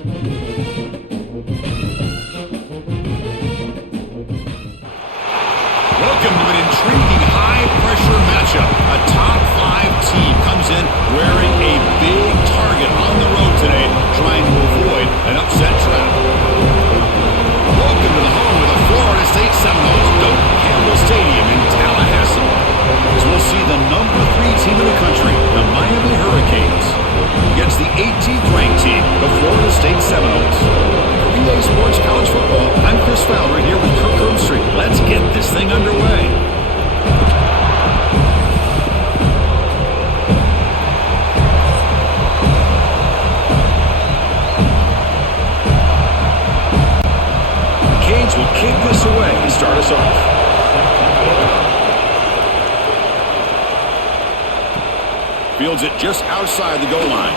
Welcome to an intriguing high-pressure matchup. A top-5 team comes in wearing a big target on the road today, trying to avoid an upset trap. Welcome to the home of the Florida State Seminoles, Doak Campbell Stadium in Tallahassee, as we'll see the number 3 team in the country, the Miami Hurricanes, against the 18th ranked team, the Florida State Seminoles. For VA Sports College Football, I'm Chris Fowler here with Kirk Herbstreit. Let's get this thing underway. Canes will kick this away to start us off. Fields it just outside the goal line.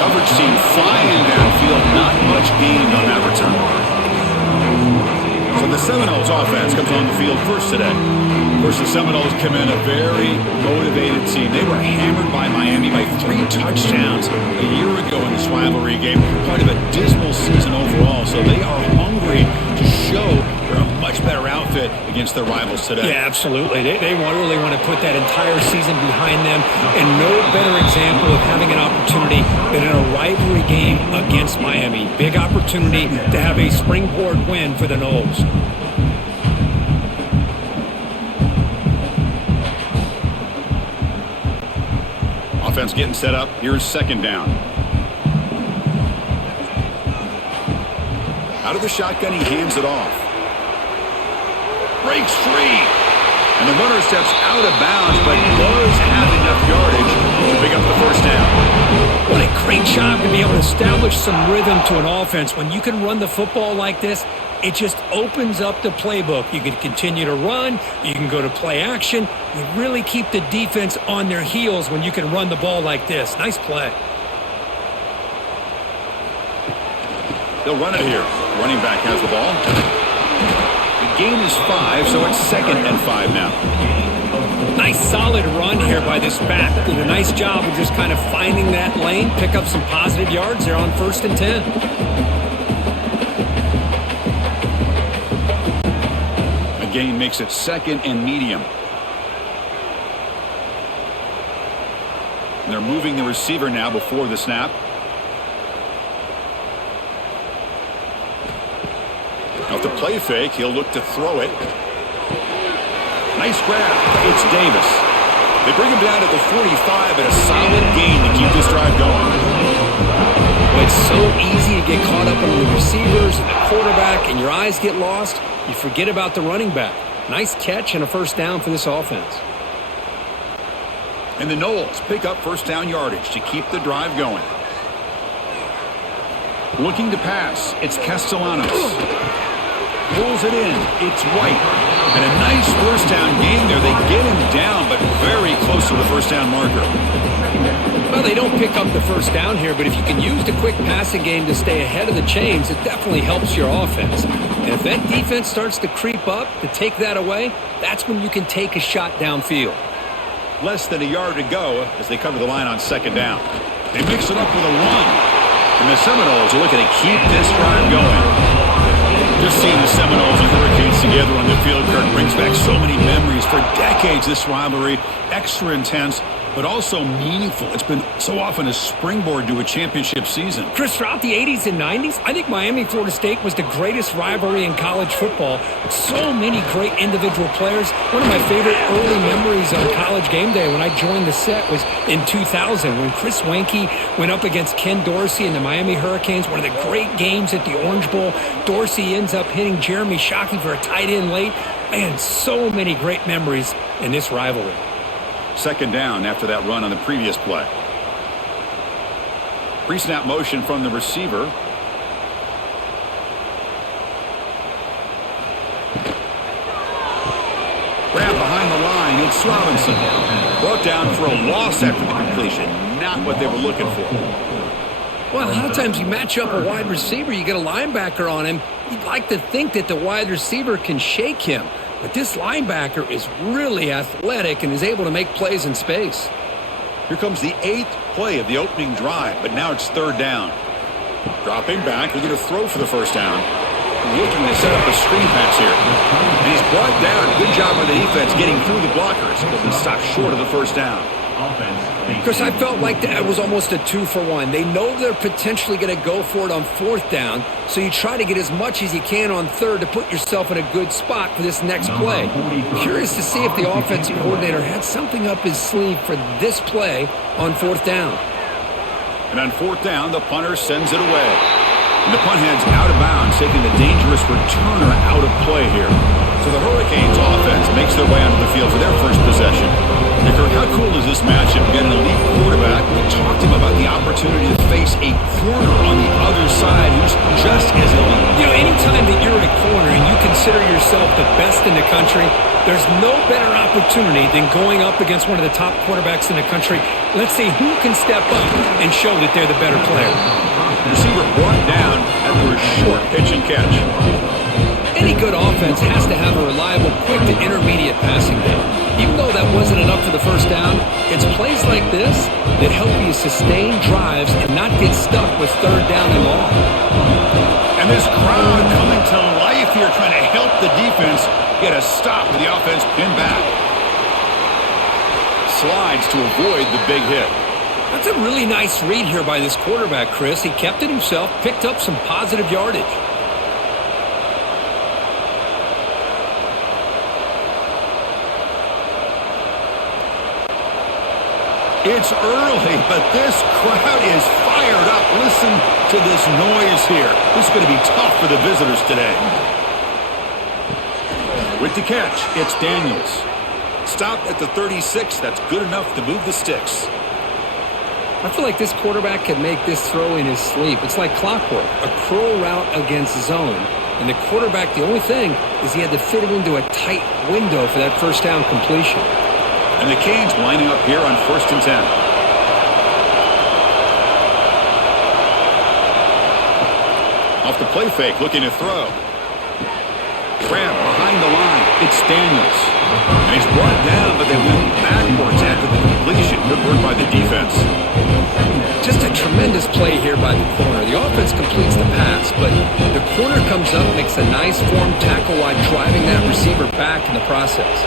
Coverage team flying downfield, not much gained on that return. So the Seminoles offense comes on the field first today. Of course, the Seminoles come in a very motivated team. They were hammered by Miami by 3 touchdowns a year ago in this rivalry game. Part of a dismal season overall, so they are hungry to show they're a much better outfit against their rivals today. Yeah, absolutely. They really want to put that entire season behind them, and no better example of having an opportunity than in a rivalry game against Miami. Big opportunity to have a springboard win for the Noles. Offense getting set up. Here's second down. Out of the shotgun, he hands it off. Breaks free. And the runner steps out of bounds, but does have enough yardage to pick up the first down. What a great job to be able to establish some rhythm to an offense. When you can run the football like this, it just opens up the playbook. You can continue to run. You can go to play action. You really keep the defense on their heels when you can run the ball like this. Nice play. They'll run it here. Running back has the ball. The gain is 5, so it's 2nd and 5 now. Nice solid run here by this back. Did a nice job of just kind of finding that lane, pick up some positive yards there on 1st and 10. The gain makes it 2nd and medium. And they're moving the receiver now before the snap. Off the play fake, he'll look to throw it. Nice grab. It's Davis. They bring him down at the 45, and a solid gain to keep this drive going. Well, it's so easy to get caught up on the receivers and the quarterback, and your eyes get lost. You forget about the running back. Nice catch and a first down for this offense. And the Noles pick up first down yardage to keep the drive going. Looking to pass, it's Castellanos. Pulls it in. It's White. And a nice first down gain there. They get him down, but very close to the first down marker. Well, they don't pick up the first down here, but if you can use the quick passing game to stay ahead of the chains, it definitely helps your offense. And if that defense starts to creep up to take that away, that's when you can take a shot downfield. Less than a yard to go as they come to the line on 2nd down. They mix it up with a run. And the Seminoles are looking to keep this drive going. Just seeing the Seminoles and Hurricanes together on the field, Kirk, brings back so many memories. For decades, this rivalry, extra intense, but also meaningful. It's been so often a springboard to a championship season. Chris, throughout the 80s and 90s, I think Miami-Florida State was the greatest rivalry in college football. So many great individual players. One of my favorite early memories on College Game Day when I joined the set was in 2000 when Chris Weinke went up against Ken Dorsey and the Miami Hurricanes. One of the great games at the Orange Bowl. Dorsey ends up hitting Jeremy Shockey for a tight end late. Man, so many great memories in this rivalry. 2nd down after that run on the previous play. Pre-snap motion from the receiver. Grab behind the line. It's Robinson. Brought down for a loss after the completion. Not what they were looking for. Well, a lot of times you match up a wide receiver, you get a linebacker on him. You'd like to think that the wide receiver can shake him. But this linebacker is really athletic and is able to make plays in space. Here comes the 8th play of the opening drive, but now it's 3rd down. Dropping back, looking to throw for the first down. Looking to set up a screen pass here. And he's brought down. Good job by the defense getting through the blockers. But he stopped short of the first down. Chris, I felt like that was almost a 2-for-1. They know they're potentially going to go for it on fourth down, so you try to get as much as you can on third to put yourself in a good spot for this next play. Curious to see if the offensive coordinator had something up his sleeve for this play on fourth down. And on fourth down, the punter sends it away. And the punt heads out of bounds, taking the dangerous returner out of play here. So the Hurricanes offense makes their way onto the field for their first possession. Nicker, how cool is this matchup? You get an elite quarterback. We talked to him about the opportunity to face a corner on the other side who's just as elite. You know, anytime that you're a corner and you consider yourself the best in the country, there's no better opportunity than going up against one of the top quarterbacks in the country. Let's see who can step up and show that they're the better player. Receiver brought down after a short pitch and catch. Any good offense has to have a reliable, quick to intermediate passing game. Even though that wasn't enough for the first down, it's plays like this that help you sustain drives and not get stuck with third down and long. And this crowd coming to life here, trying to help the defense get a stop with the offense pinned back. Slides to avoid the big hit. That's a really nice read here by this quarterback, Chris. He kept it himself, picked up some positive yardage. It's early, but this crowd is fired up. Listen to this noise here. This is going to be tough for the visitors today. With the catch, it's Daniels. Stopped at the 36. That's good enough to move the sticks. I feel like this quarterback could make this throw in his sleep. It's like clockwork, a curl route against zone. And the quarterback, the only thing is he had to fit it into a tight window for that first down completion. And the Canes lining up here on 1st and 10. Off the play fake, looking to throw. Grab behind the line. It's Daniels. And he's brought down, but they went backwards after the completion. Good work by the defense. Just a tremendous play here by the corner. The offense completes the pass, but the corner comes up, makes a nice form tackle while driving that receiver back in the process.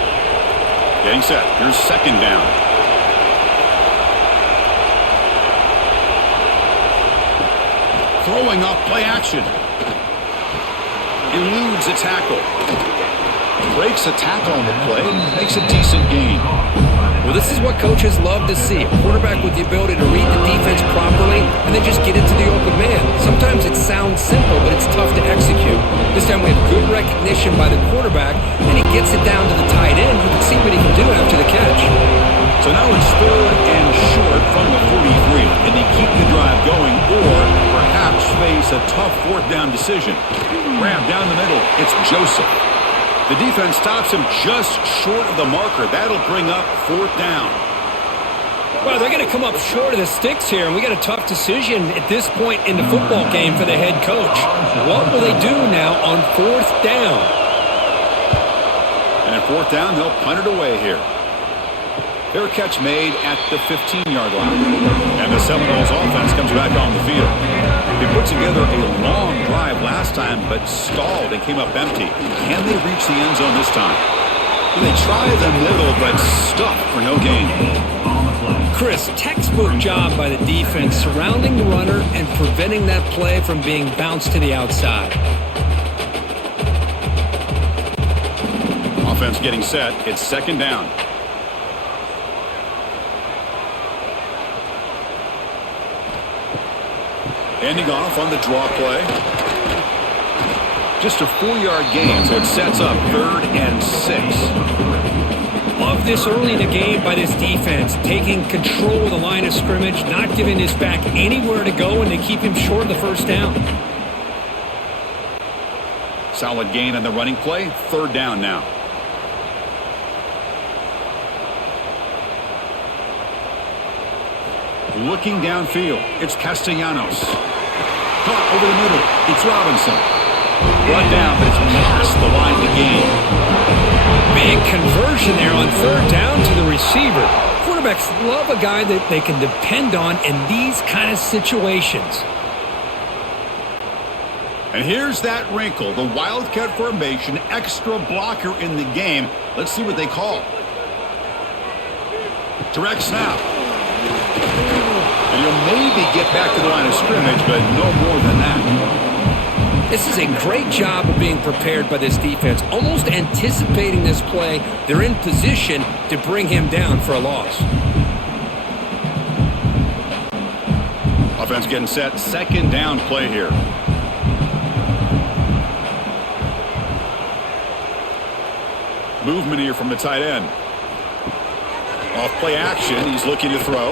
Getting set. Here's second down. Throwing off play action. Eludes a tackle. Breaks a tackle on the play. Makes a decent gain. Well, this is what coaches love to see. A quarterback with the ability to read the defense properly and then just get into the open man. Sometimes it sounds simple, but it's tough to execute. This time we have good recognition by the quarterback, and he gets it down to the tight end. You can see what he can do after the catch. So now it's 3rd and short from the 43. Can they keep the drive going or perhaps face a tough 4th down decision? Grab down the middle. It's Joseph. The defense stops him just short of the marker. That'll bring up 4th down. Well, they're going to come up short of the sticks here, and we got a tough decision at this point in the football game for the head coach. What will they do now on 4th down? And at 4th down, they'll punt it away here. Fair catch made at the 15-yard line. And the Seminoles offense comes back on the field. They put together a long drive last time, but stalled and came up empty. Can they reach the end zone this time? They try the middle, but stuck for no gain. Chris, textbook job by the defense surrounding the runner and preventing that play from being bounced to the outside. Offense getting set. It's 2nd down. Ending off on the draw play. Just a 4-yard gain, so it sets up 3rd and 6. Love this early in the game by this defense, taking control of the line of scrimmage, not giving this back anywhere to go, and they keep him short of the first down. Solid gain on the running play. 3rd down now. Looking downfield, it's Castellanos. Caught over the middle, it's Robinson. Run down, but it's past the line to gain. Big conversion there on 3rd down to the receiver. Quarterbacks love a guy that they can depend on in these kind of situations. And here's that wrinkle, the Wildcat formation, extra blocker in the game. Let's see what they call. Direct snap. And you'll maybe get back to the line of scrimmage, but no more than that. This is a great job of being prepared by this defense, almost anticipating this play. They're in position to bring him down for a loss. Offense getting set, second down play here. Movement here from the tight end. Off play action, he's looking to throw.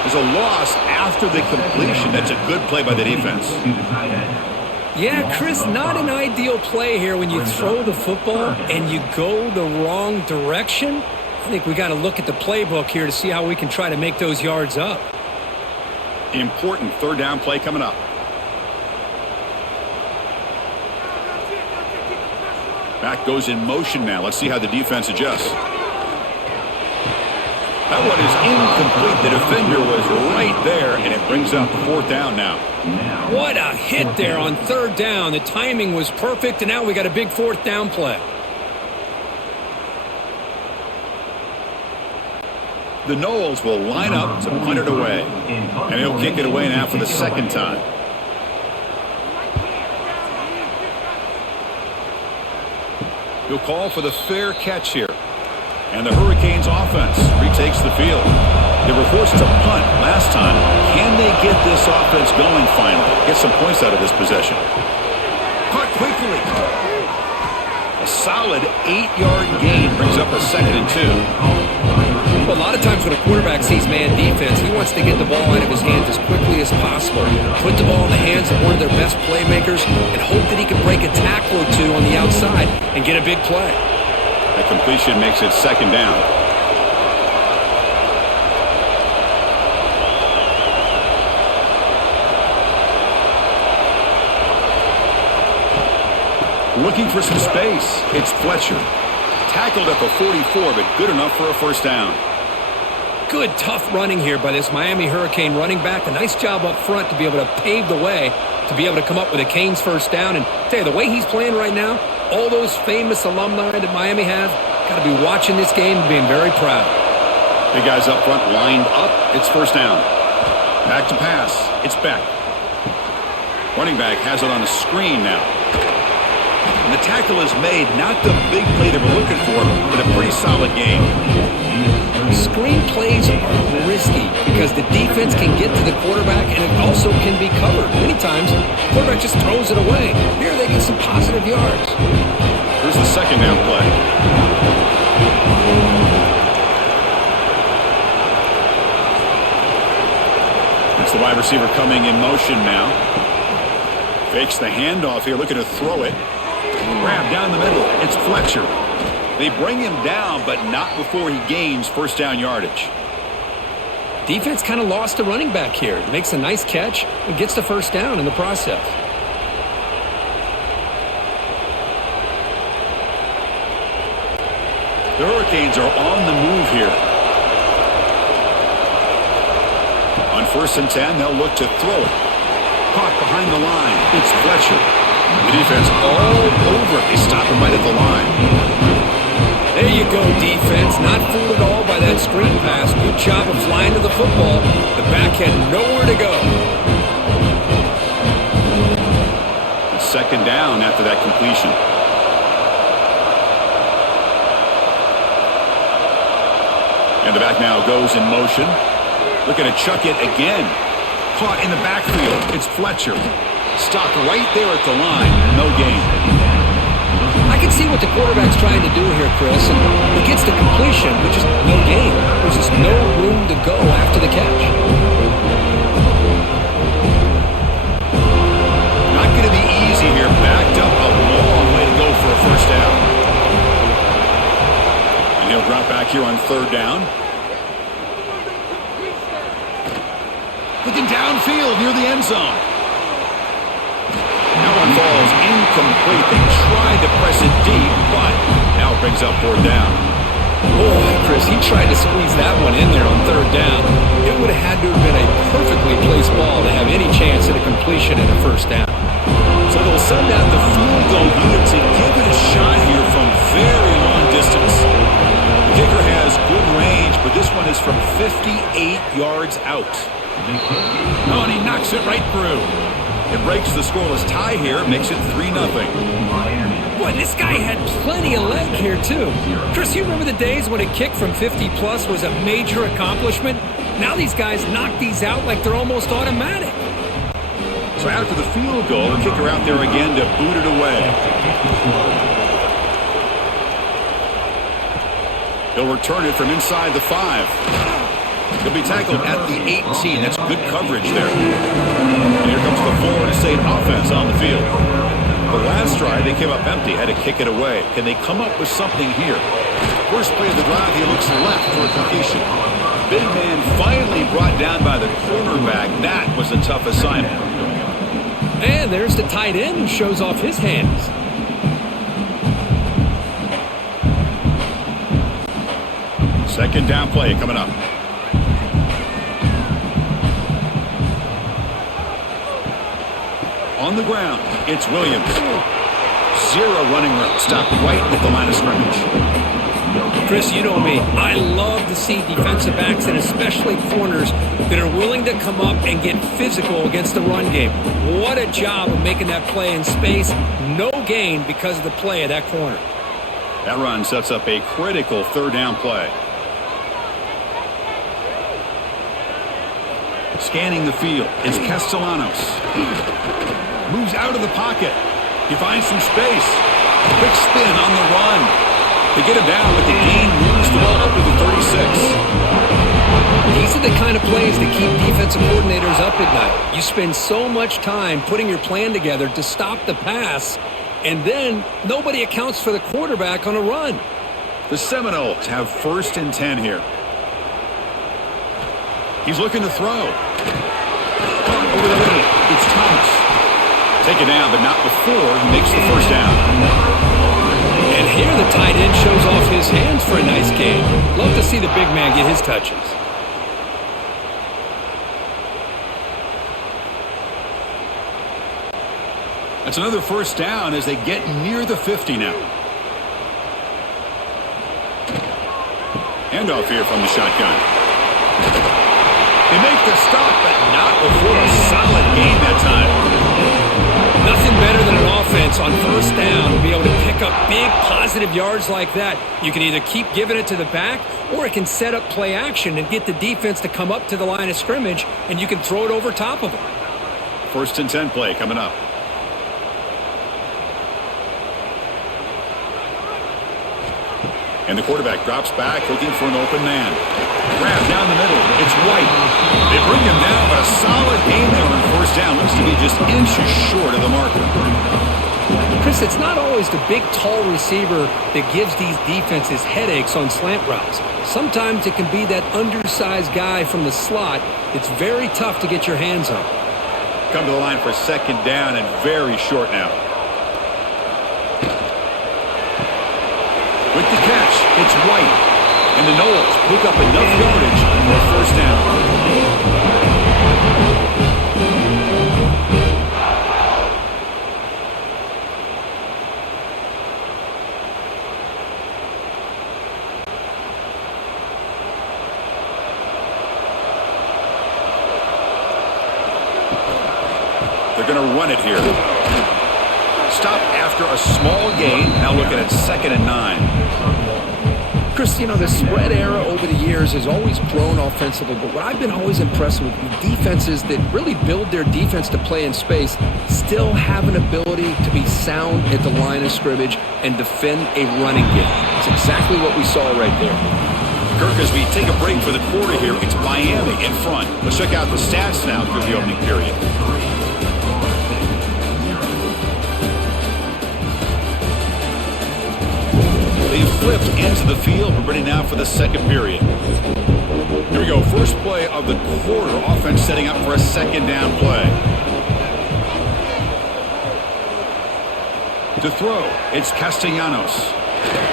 There's a loss after the completion. That's a good play by the defense. Yeah, Chris, not an ideal play here when you throw the football and you go the wrong direction. I think we got to look at the playbook here to see how we can try to make those yards up. Important third down play coming up. Back goes in motion now. Let's see how the defense adjusts. That one is incomplete. The defender was right there, and it brings up fourth down now. What a hit there on third down. The timing was perfect, and now we got a big fourth down play. The Noles will line up to punt it away, and he'll kick it away now for the second time. He'll call for the fair catch here. And the Hurricanes offense retakes the field. They were forced to punt last time. Can they get this offense going finally? Get some points out of this possession. Caught quickly. A solid 8-yard gain brings up a 2nd and 2. Well, a lot of times when a quarterback sees man defense, he wants to get the ball out of his hands as quickly as possible. Put the ball in the hands of one of their best playmakers and hope that he can break a tackle or two on the outside and get a big play. The completion makes it second down. Looking for some space. It's Fletcher. Tackled at the 44, but good enough for a first down. Good, tough running here by this Miami Hurricane running back. A nice job up front to be able to pave the way to be able to come up with a Canes first down. And tell you, the way he's playing right now, all those famous alumni that Miami have, got to be watching this game and being very proud. Big guys up front lined up. It's first down. Back to pass. It's Beck. Running back has it on the screen now. And the tackle is made. Not the big play they were looking for, but a pretty solid game. Screen plays are risky because the defense can get to the quarterback and it also can be covered. Many times, the quarterback just throws it away. Here they get some positive yards. Here's the second down play. It's the wide receiver coming in motion now. Fakes the handoff here, looking to throw it. Grab down the middle. It's Fletcher. They bring him down, but not before he gains first down yardage. Defense kind of lost the running back here. Makes a nice catch and gets the first down in the process. The Hurricanes are on the move here. On 1st and 10, they'll look to throw it. Caught behind the line. It's Fletcher. The defense all over. They stop him right at the line. There you go, defense. Not fooled at all by that screen pass. Good job of flying to the football. The back had nowhere to go. Second down after that completion. And the back now goes in motion. Looking to chuck it again. Caught in the backfield. It's Fletcher. Stopped right there at the line. No gain. I can see what the quarterback's trying to do here, Chris. And he gets the completion, but just no gain. There's just no room to go after the catch. Not going to be easy here. Backed up a long way to go for a first down. And he'll drop back here on third down. Looking downfield near the end zone. That one falls incomplete. They tried to press it deep, but now it brings up fourth down. Boy, Chris, he tried to squeeze that one in there on third down. It would have had to have been a perfectly placed ball to have any chance at a completion and a first first down. So they'll send out the field goal unit to give it a shot here from very long distance. The kicker has good range, but this one is from 58 yards out. Oh, and he knocks it right through. It breaks the scoreless tie here, makes it 3-0. Boy, this guy had plenty of leg here, too. Chris, you remember the days when a kick from 50-plus was a major accomplishment? Now these guys knock these out like they're almost automatic. So after the field goal, the kicker out there again to boot it away. He'll return it from inside the 5. He'll be tackled at the 18. That's good coverage there. And here comes the Florida State offense on the field. The last drive, they came up empty, had to kick it away. Can they come up with something here? First play of the drive, he looks left for a completion. Big man finally brought down by the cornerback. That was a tough assignment. And there's the tight end who shows off his hands. Second down play coming up. On the ground, it's Williams. 0 running room. Stopped right at the line of scrimmage. Chris, you know me. I love to see defensive backs and especially corners that are willing to come up and get physical against the run game. What a job of making that play in space. No gain because of the play of that corner. That run sets up a critical third down play. Scanning the field, it's Castellanos. Moves out of the pocket. He finds some space. Quick spin on the run. They get him down, but the gain moves the ball up to the 36. These are the kind of plays that keep defensive coordinators up at night. You spend so much time putting your plan together to stop the pass, and then nobody accounts for the quarterback on a run. The Seminoles have 1st and 10 here. He's looking to throw. Over the middle, it's Thomas. Take it down, but not before he makes the first down. And here the tight end shows off his hands for a nice game. Love to see the big man get his touches. That's another first down as they get near the 50 now. Handoff here from the shotgun. They make the stop, but not before a solid gain that time. Nothing better than an offense on first down to be able to pick up big positive yards like that. You can either keep giving it to the back, or it can set up play action and get the defense to come up to the line of scrimmage, and you can throw it over top of them. 1st and 10 play coming up. And the quarterback drops back, looking for an open man. Grab down the middle. It's White. They bring him down, but a solid gain there on first down. Looks to be just inches short of the marker. Chris, it's not always the big, tall receiver that gives these defenses headaches on slant routes. Sometimes it can be that undersized guy from the slot that's very tough to get your hands on. Come to the line for 2nd down and very short now. With the catch, it's White. And the Noles pick up enough yardage for a first down. They're going to run it here. Stop after a small gain. Now looking at 2nd and 9. Chris, you know, the spread era over the years has always grown offensively, but what I've been always impressed with defenses that really build their defense to play in space still have an ability to be sound at the line of scrimmage and defend a running game. It's exactly what we saw right there. Kirk, as we take a break for the quarter here, it's Miami in front. Let's check out the stats now through the opening period. They flipped into the field. We're ready now for the second period. Here we go. First play of the quarter. Offense setting up for a 2nd down play. To throw, it's Castellanos.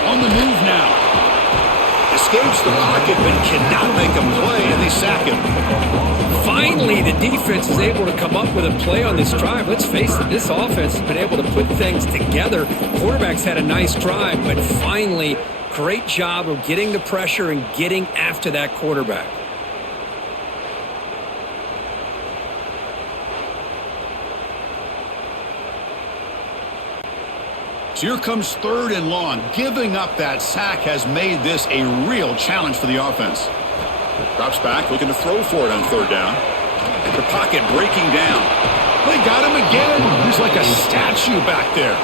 On the move now. This escapes the pocket but cannot make a play, and they sack him. Finally, the defense is able to come up with a play on this drive. Let's face it, this offense has been able to put things together. Quarterback's had a nice drive, but finally, great job of getting the pressure and getting after that quarterback. So here comes 3rd and long. Giving up that sack has made this a real challenge for the offense. Drops back, looking to throw for it on 3rd down. The pocket breaking down. They got him again. He's like a statue back there.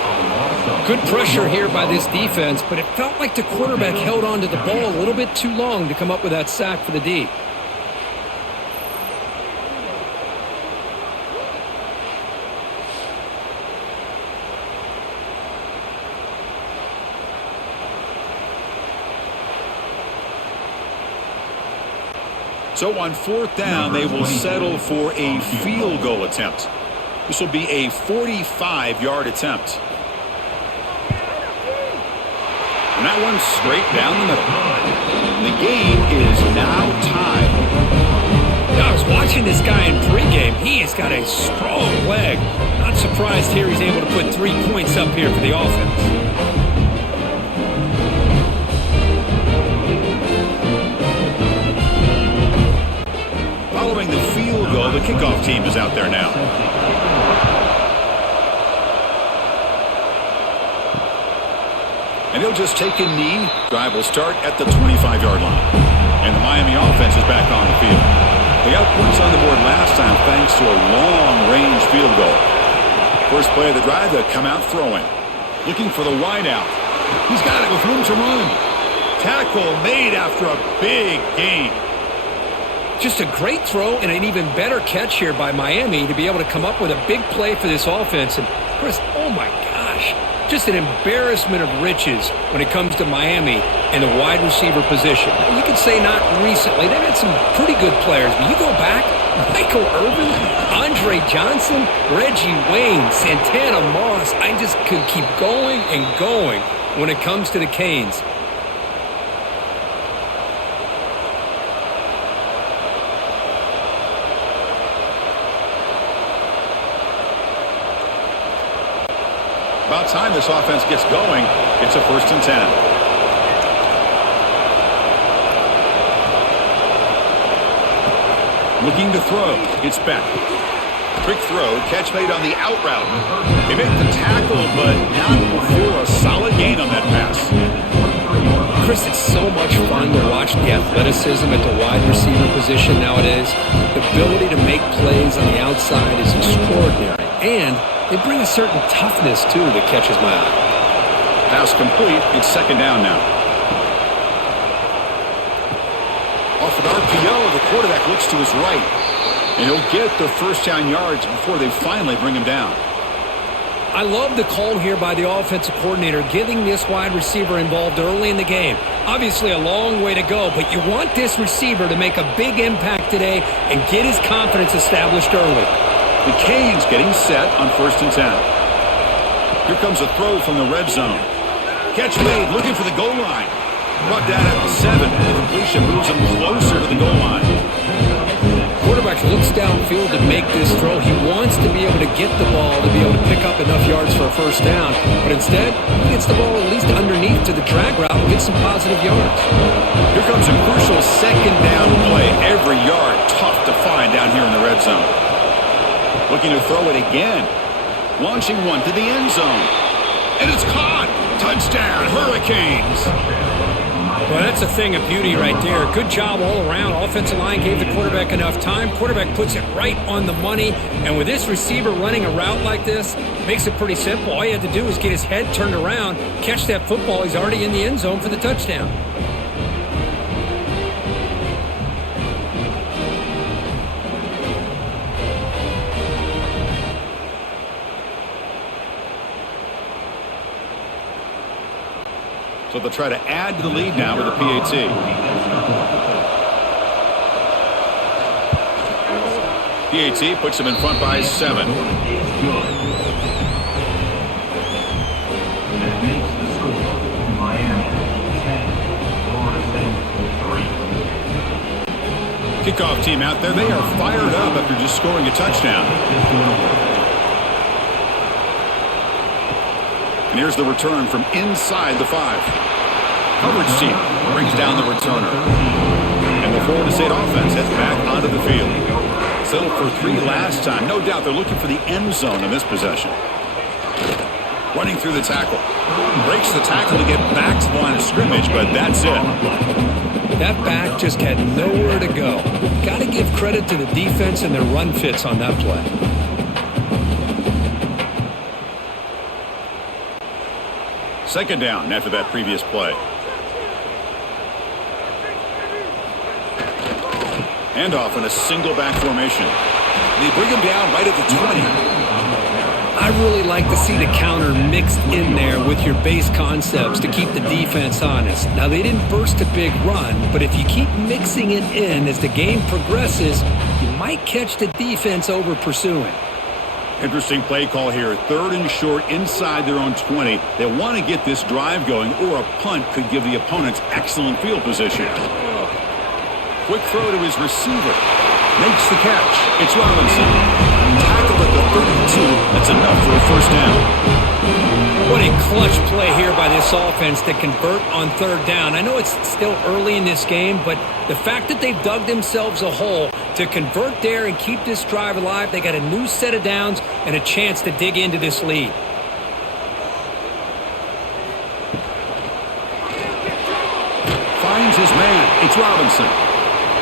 Good pressure here by this defense, but it felt like the quarterback held on to the ball a little bit too long to come up with that sack for the D. So on 4th down, they will settle for a field goal attempt. This will be a 45-yard attempt. And that one's straight down the middle. The game is now tied. I was watching this guy in pregame. He has got a strong leg. Not surprised here he's able to put 3 points up here for the offense. Following the field goal, the kickoff team is out there now. And he'll just take a knee. Drive will start at the 25-yard line. And the Miami offense is back on the field. They got points on the board last time thanks to a long-range field goal. First play of the drive, they'll come out throwing. Looking for the wideout. He's got it with room to run. Tackle made after a big gain. Just a great throw and an even better catch here by Miami to be able to come up with a big play for this offense. And Chris, oh my gosh, just an embarrassment of riches when it comes to Miami and the wide receiver position. Now, you could say not recently. They've had some pretty good players, but you go back, Michael Irvin, Andre Johnson, Reggie Wayne, Santana Moss. I just could keep going and going when it comes to the Canes. About time this offense gets going. It's a 1st and 10. Looking to throw. It's Beck. Quick throw. Catch made on the out route. They make the tackle, but not before a solid gain on that pass. Chris, it's so much fun to watch the athleticism at the wide receiver position nowadays. The ability to make plays on the outside is extraordinary. And they bring a certain toughness, too, that catches my eye. Pass complete. It's 2nd down now. Off an RPO, the quarterback looks to his right. And he'll get the 1st down yards before they finally bring him down. I love the call here by the offensive coordinator, getting this wide receiver involved early in the game. Obviously a long way to go, but you want this receiver to make a big impact today and get his confidence established early. The Canes getting set on 1st and 10. Here comes a throw from the red zone. Catch made, looking for the goal line. Brought down at the 7. The completion moves him closer to the goal line. Quarterback looks downfield to make this throw. He wants to be able to get the ball to be able to pick up enough yards for a 1st down. But instead, he gets the ball at least underneath to the drag route and gets some positive yards. Here comes a crucial 2nd down play. Every yard tough to find down here in the red zone. Looking to throw it again. Launching one to the end zone. And it's caught. Touchdown, Hurricanes. Well, that's a thing of beauty right there. Good job all around. Offensive line gave the quarterback enough time. Quarterback puts it right on the money. And with this receiver running a route like this, makes it pretty simple. All you have to do is get his head turned around, catch that football. He's already in the end zone for the touchdown. So they'll try to add to the lead now with the PAT. PAT puts them in front by 7. Kickoff team out there, they are fired up after just scoring a touchdown. And here's the return from inside the 5. Coverage team brings down the returner. And the Florida State offense heads back onto the field. Settled for 3 last time. No doubt they're looking for the end zone in this possession. Running through the tackle. Breaks the tackle to get back to the line of scrimmage, but that's it. That back just had nowhere to go. Got to give credit to the defense and their run fits on that play. Second down after that previous play. Handoff in a single back formation. They bring him down right at the 20. I really like to see the counter mixed in there with your base concepts to keep the defense honest. Now, they didn't burst a big run, but if you keep mixing it in as the game progresses, you might catch the defense over pursuing. Interesting play call here. 3rd and short inside their own 20. They want to get this drive going, or a punt could give the opponents excellent field position. Quick throw to his receiver. Makes the catch. It's Robinson. Tackled at the 32. That's enough for a first down. What a clutch play here by this offense to convert on 3rd down. I know it's still early in this game, but the fact that they've dug themselves a hole to convert there and keep this drive alive, they got a new set of downs and a chance to dig into this lead. Finds his man. It's Robinson.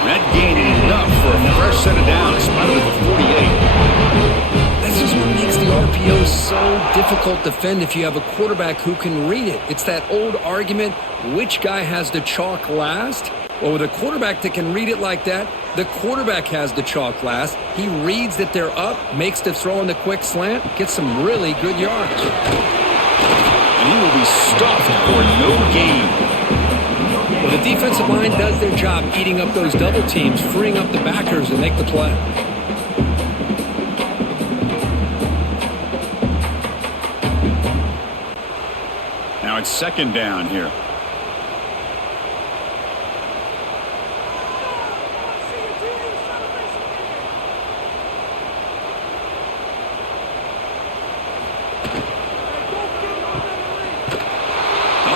That gain enough for a fresh set of downs. Spotted at the 48. This is what makes the RPO so difficult to defend if you have a quarterback who can read it. It's that old argument, which guy has the chalk last? Well, with a quarterback that can read it like that, the quarterback has the chalk last. He reads that they're up, makes the throw in the quick slant, gets some really good yards. And he will be stuffed for no gain. Well, the defensive line does their job eating up those double teams, freeing up the backers to make the play. Now it's 2nd down here.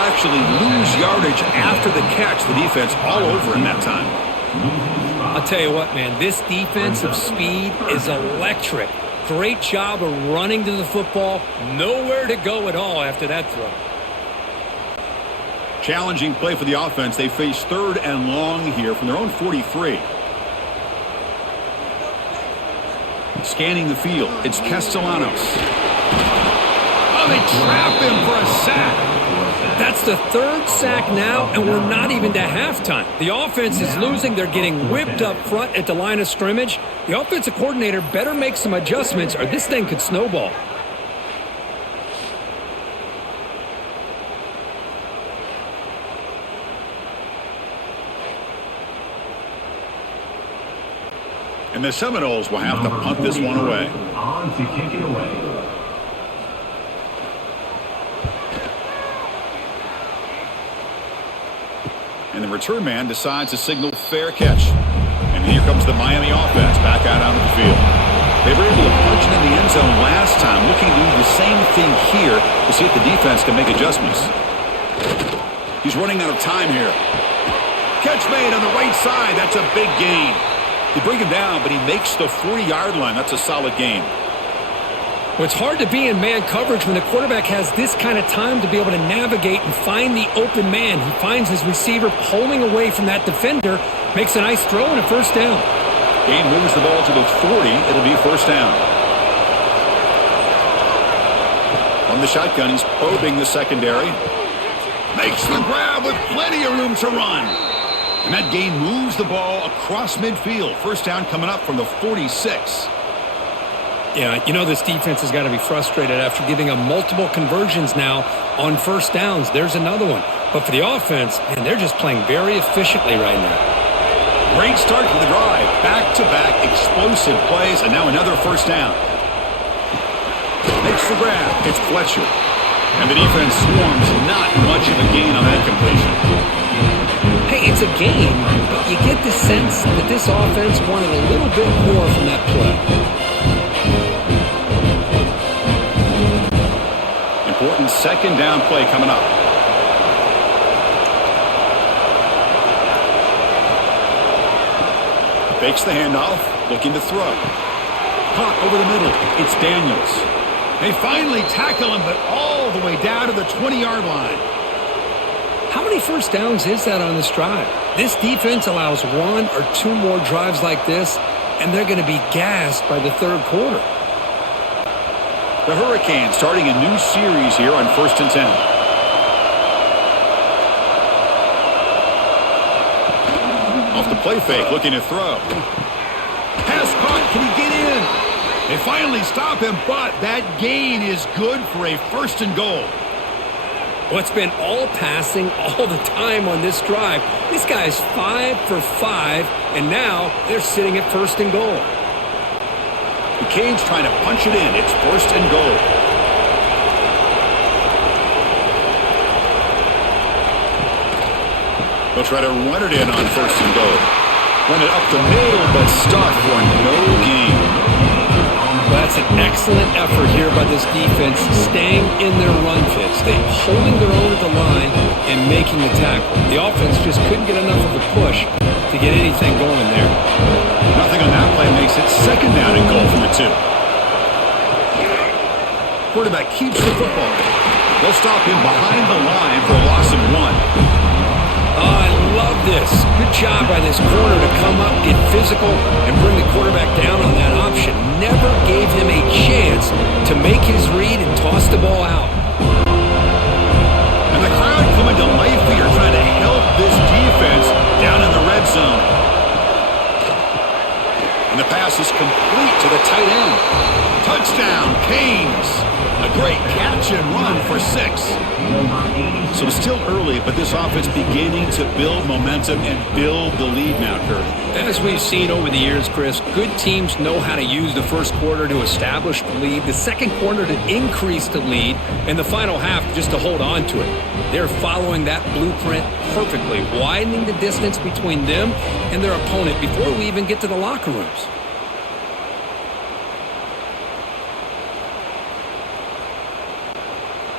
Actually lose yardage after the catch. The defense all over in that time. I'll tell you what, man, this defensive speed is electric. Great job of running to the football. Nowhere to go at all after that throw. Challenging play for the offense. They face 3rd and long here from their own 43. Scanning the field. It's Castellanos. Oh, they trap him for a sack. That's the 3rd sack now, and we're not even to halftime. The offense is losing. They're getting whipped up front at the line of scrimmage. The offensive coordinator better make some adjustments, or this thing could snowball. And the Seminoles will have to punt this one away. On to kick it away. And the return man decides to signal fair catch. And here comes the Miami offense back out onto the field. They were able to punch it in the end zone last time, looking to do the same thing here to see if the defense can make adjustments. He's running out of time here. Catch made on the right side. That's a big gain. They bring him down, but he makes the 40-yard line. That's a solid gain. Well, it's hard to be in man coverage when the quarterback has this kind of time to be able to navigate and find the open man. He finds his receiver pulling away from that defender, makes a nice throw and a first down. Gain moves the ball to the 40. It'll be first down. From the shotgun, he's probing the secondary. Makes the grab with plenty of room to run. And that gain moves the ball across midfield. First down coming up from the 46. Yeah, you know this defense has got to be frustrated after giving up multiple conversions now on first downs. There's another one. But for the offense, man, they're just playing very efficiently right now. Great start to the drive. Back-to-back explosive plays, and now another first down. Makes the grab. It's Fletcher. And the defense swarms not much of a gain on that completion. Hey, It's a game, but you get the sense that this offense wanted a little bit more from that play. Important second down play coming up. Fakes the handoff, looking to throw. Caught over the middle. It's Daniels. They finally tackle him, but all the way down to the 20-yard line. How many first downs is that on this drive? This defense allows one or two more drives like this, and they're going to be gassed by the third quarter. The Hurricanes starting a new series here on 1st and 10. Off the play fake, looking to throw. Pass caught, can he get in? They finally stop him, but that gain is good for a 1st and goal. Well, it's been all passing all the time on this drive. This guy's 5 for 5, and now they're sitting at 1st and goal. The Canes trying to punch it in. It's 1st and goal. They'll try to run it in on 1st and goal. Run it up the middle, but stuck for no gain. That's an excellent effort here by this defense, staying in their run fits. They're holding their own at the line and making the tackle. The offense just couldn't get enough of a push to get anything going there. Nothing on that play makes it 2nd down and goal from the 2. Quarterback keeps the football. They'll stop him behind the line for a loss of 1. Oh, I love this. Good job by this corner to come up, get physical, and bring the quarterback down on that option. Never gave him a chance to make his read and toss the ball out. And the crowd coming to life here, trying to help this defense down in the red zone. And the pass is complete to the tight end. Touchdown, Canes. A great catch and run for 6. So it's still early, but this offense beginning to build momentum and build the lead now, Kurt. As we've seen over the years, Chris, good teams know how to use the first quarter to establish the lead, the second quarter to increase the lead, and the final half just to hold on to it. They're following that blueprint perfectly, widening the distance between them and their opponent before we even get to the locker rooms.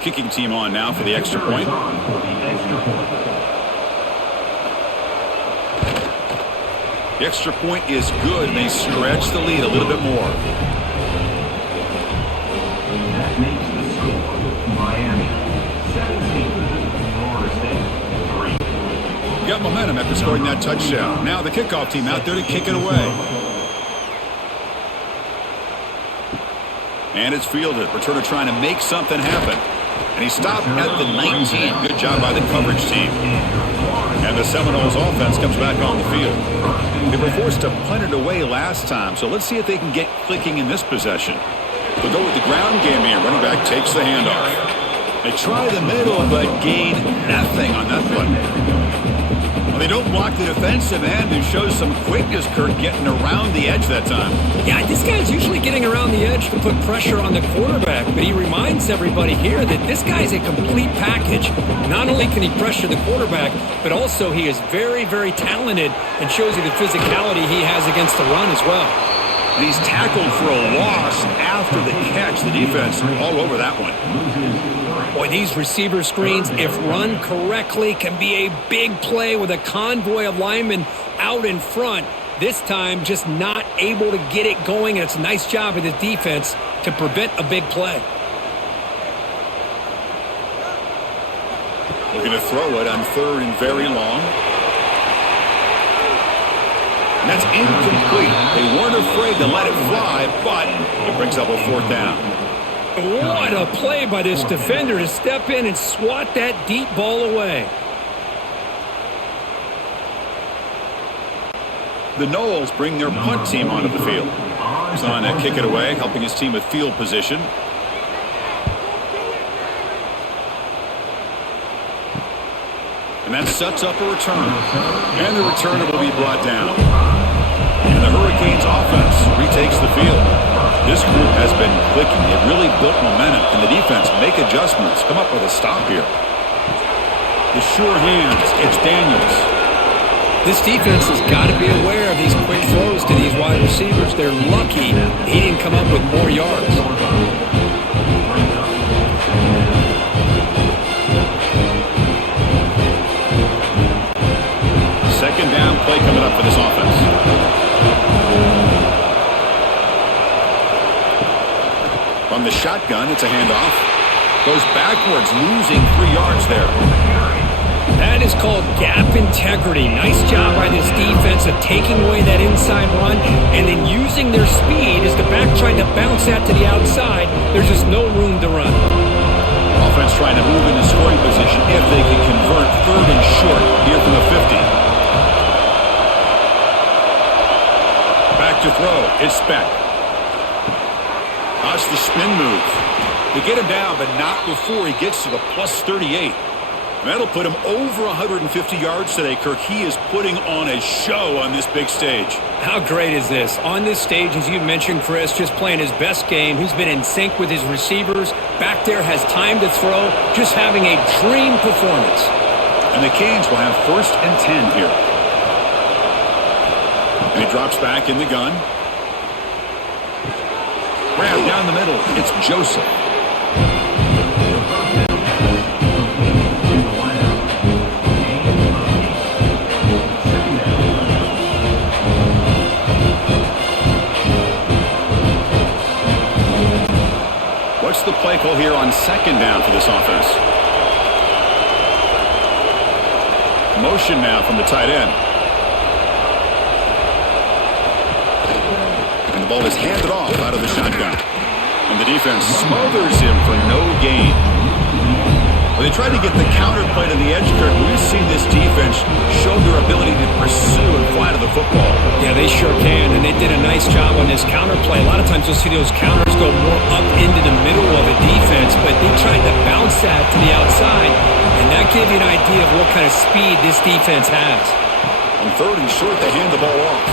Kicking team on now for the extra point. The extra point is good, and they stretch the lead a little bit more. That makes the score Miami 17, Florida State 3. Got momentum after scoring that touchdown. Now the kickoff team out there to kick it away. And it's fielded. Returner trying to make something happen. And he stopped at the 19. Good job by the coverage team. And the Seminoles offense comes back on the field. They were forced to punt it away last time, so let's see if they can get clicking in this possession. They'll go with the ground game here. Running back takes the handoff. They try the middle, but gain nothing on that play. Well, they don't block the defensive end, who shows some quickness, Kurt, getting around the edge that time. Yeah, this guy's usually getting around the edge to put pressure on the quarterback, but he reminds everybody here that this guy's a complete package. Not only can he pressure the quarterback, but also he is very, very talented and shows you the physicality he has against the run as well. And he's tackled for a loss after the catch. The defense all over that one. Boy, these receiver screens, if run correctly, can be a big play with a convoy of linemen out in front. This time, just not able to get it going. And it's a nice job of the defense to prevent a big play. Looking to throw it on 3rd and very long. And that's incomplete. They weren't afraid to let it fly, but it brings up a 4th down. What a play by this defender to step in and swat that deep ball away. The Noles bring their punt team onto the field. He's on to kick it away, helping his team with field position. And that sets up a return. And the returner will be brought down. And the Hurricanes offense retakes the field. This group has been clicking. They've really built momentum. And the defense make adjustments. Come up with a stop here. The sure hands. It's Daniels. This defense has got to be aware of these quick throws to these wide receivers. They're lucky he didn't come up with more yards. Second down play coming up for this offense. From the shotgun, it's a handoff. Goes backwards, losing 3 yards there. That is called gap integrity. Nice job by this defense of taking away that inside run and then using their speed as the back trying to bounce that to the outside. There's just no room to run. Offense trying to move into scoring position if they can convert 3rd and short here from the 50. Back to throw. It's Speck. That's the spin move. They get him down, but not before he gets to the plus 38. That'll put him over 150 yards today, Kirk. He is putting on a show on this big stage. How great is this? On this stage, as you mentioned, Chris, just playing his best game. He's been in sync with his receivers. Back there has time to throw. Just having a dream performance. And the Canes will have 1st and 10 here. And he drops back in the gun. Grab down the middle. It's Joseph. What's the play call here on 2nd down for this offense? Motion now from the tight end. And the ball is handed off out of the shotgun. And the defense smothers him for no gain. Well, they tried to get the counter play to the edge, Kirk. We've seen this defense show their ability to pursue and fly to the football. Yeah, they sure can, and they did a nice job on this counter play. A lot of times you'll see those counters go more up into the middle of a defense, but they tried to bounce that to the outside, and that gave you an idea of what kind of speed this defense has. On 3rd and short, they hand the ball off.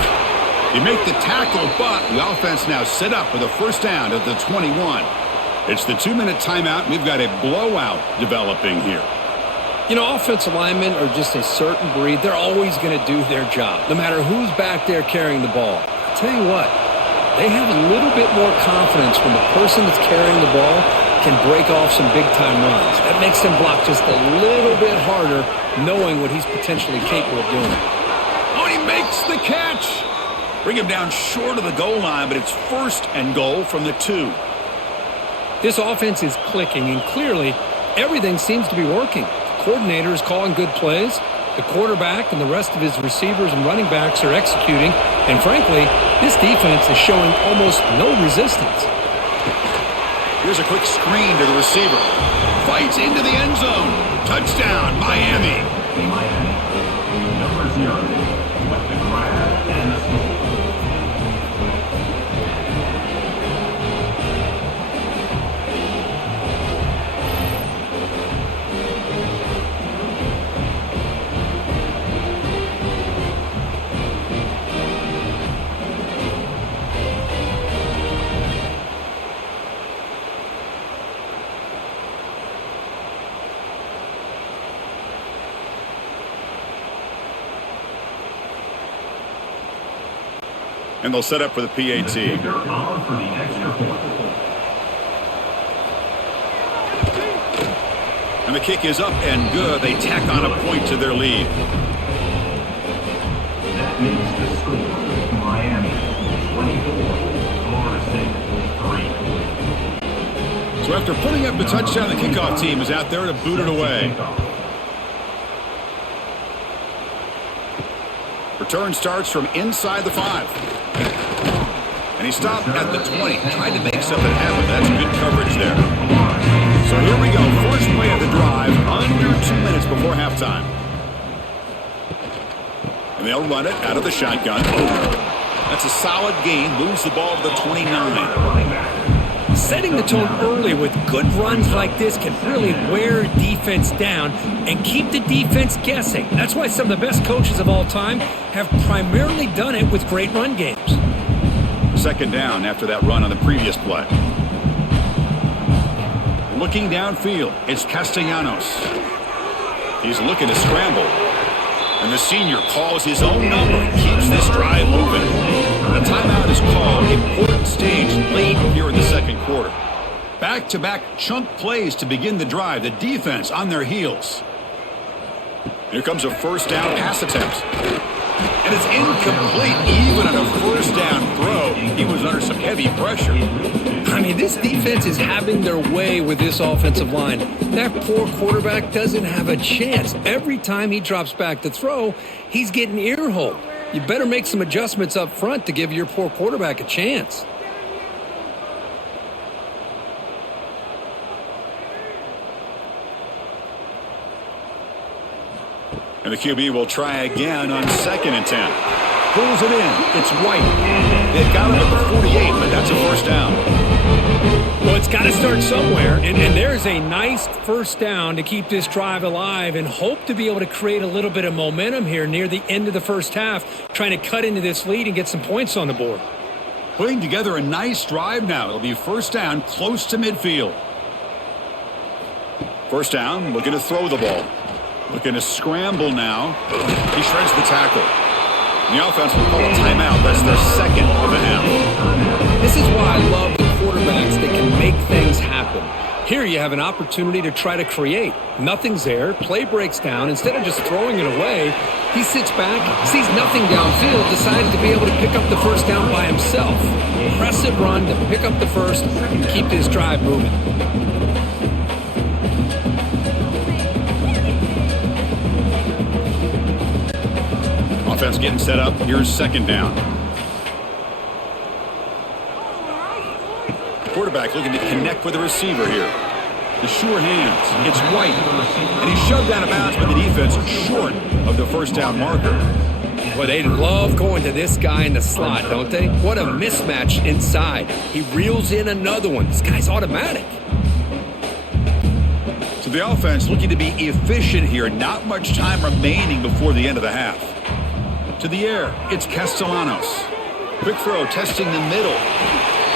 They make the tackle, but the offense now set up for the 1st down at the 21. It's the 2-minute timeout. We've got a blowout developing here. You know, offensive linemen are just a certain breed. They're always going to do their job, no matter who's back there carrying the ball. I'll tell you what, they have a little bit more confidence when the person that's carrying the ball can break off some big-time runs. That makes them block just a little bit harder, knowing what he's potentially capable of doing. Oh, he makes the catch. Bring him down short of the goal line, but it's 1st and goal from the 2. This offense is clicking, and clearly everything seems to be working. The coordinator is calling good plays. The quarterback and the rest of his receivers and running backs are executing. And frankly, this defense is showing almost no resistance. Here's a quick screen to the receiver. Fights into the end zone. Touchdown, Miami. Miami, number 0, with the grab and the score. And they'll set up for the PAT. And the kick is up and good. They tack on a point to their lead. That makes the score Miami 24, Florida State 3. So after putting up the touchdown, the kickoff team is out there to boot it away. Return starts from inside the 5. And he stopped at the 20, trying to make something happen. That's good coverage there. So here we go. First play of the drive, under 2 minutes before halftime. And they'll run it out of the shotgun. That's a solid gain. Moves the ball to the 29. Setting the tone early with good runs like this can really wear defense down and keep the defense guessing. That's why some of the best coaches of all time have primarily done it with great run games. Second down after that run on the previous play. Looking downfield, it's Castellanos. He's looking to scramble. And the senior calls his own number and keeps this drive moving. The timeout is called. Important stage late here in the second quarter. Back-to-back chunk plays to begin the drive. The defense on their heels. Here comes a first down pass attempt. And it's incomplete even on a first down throw. He was under some heavy pressure. I mean, this defense is having their way with this offensive line. That poor quarterback doesn't have a chance. Every time he drops back to throw, he's getting ear-holed. You better make some adjustments up front to give your poor quarterback a chance. And the QB will try again on 2nd and 10. Pulls it in. It's White. They've got him at the 48, but that's a first down. Well, it's got to start somewhere, and there's a nice first down to keep this drive alive and hope to be able to create a little bit of momentum here near the end of the first half, trying to cut into this lead and get some points on the board. Putting together a nice drive now. It'll be first down close to midfield. First down, looking to throw the ball. Looking to scramble now. He shreds the tackle. And the offense will call a timeout. That's their second of the half. This is why I love the quarterbacks that can make things happen. Here you have an opportunity to try to create. Nothing's there. Play breaks down. Instead of just throwing it away, he sits back, sees nothing downfield, decides to be able to pick up the first down by himself. Impressive run to pick up the first and keep this drive moving. Offense getting set up. Here's second down. Quarterback looking to connect with the receiver here. The sure hands. It's White. And he's shoved out of bounds by the defense short of the first down marker. Well, they love going to this guy in the slot, don't they? What a mismatch inside. He reels in another one. This guy's automatic. So the offense looking to be efficient here. Not much time remaining before the end of the half. To the air, it's Castellanos. Quick throw, testing the middle.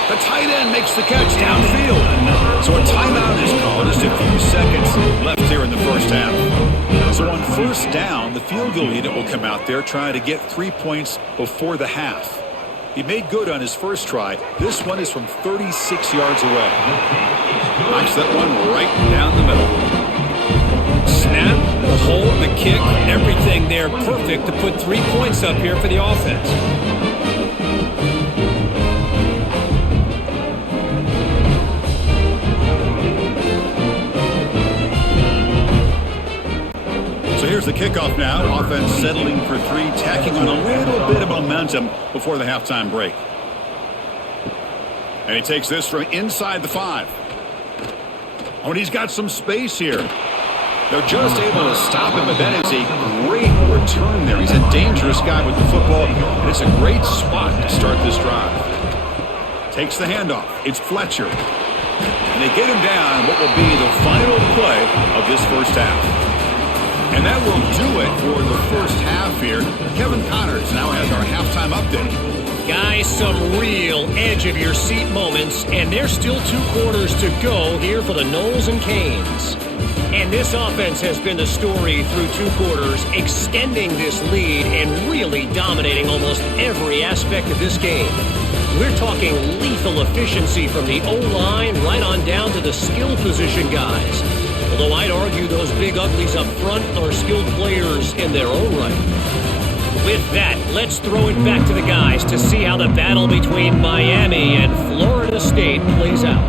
The tight end makes the catch downfield. So a timeout is called. Just a few seconds left here in the first half. So on first down, the field goal unit will come out there trying to get 3 points before the half. He made good on his first try. This one is from 36 yards away. Knocks that one right down the middle. Snap, the hold, the kick, everything there perfect to put 3 points up here for the offense. So here's the kickoff now. Offense settling for 3, tacking on a little bit of momentum before the halftime break. And he takes this from inside the 5. Oh, and he's got some space here. They're just able to stop him, but that is a great return there. He's a dangerous guy with the football, and it's a great spot to start this drive. Takes the handoff. It's Fletcher. And they get him down what will be the final play of this first half. And that will do it for the first half here. Kevin Connors now has our halftime update. Guys, some real edge-of-your-seat moments, and there's still 2 quarters to go here for the Noles and Canes. And this offense has been the story through 2 quarters, extending this lead and really dominating almost every aspect of this game. We're talking lethal efficiency from the O-line right on down to the skill position guys. Although I'd argue those big uglies up front are skilled players in their own right. With that, let's throw it back to the guys to see how the battle between Miami and Florida State plays out.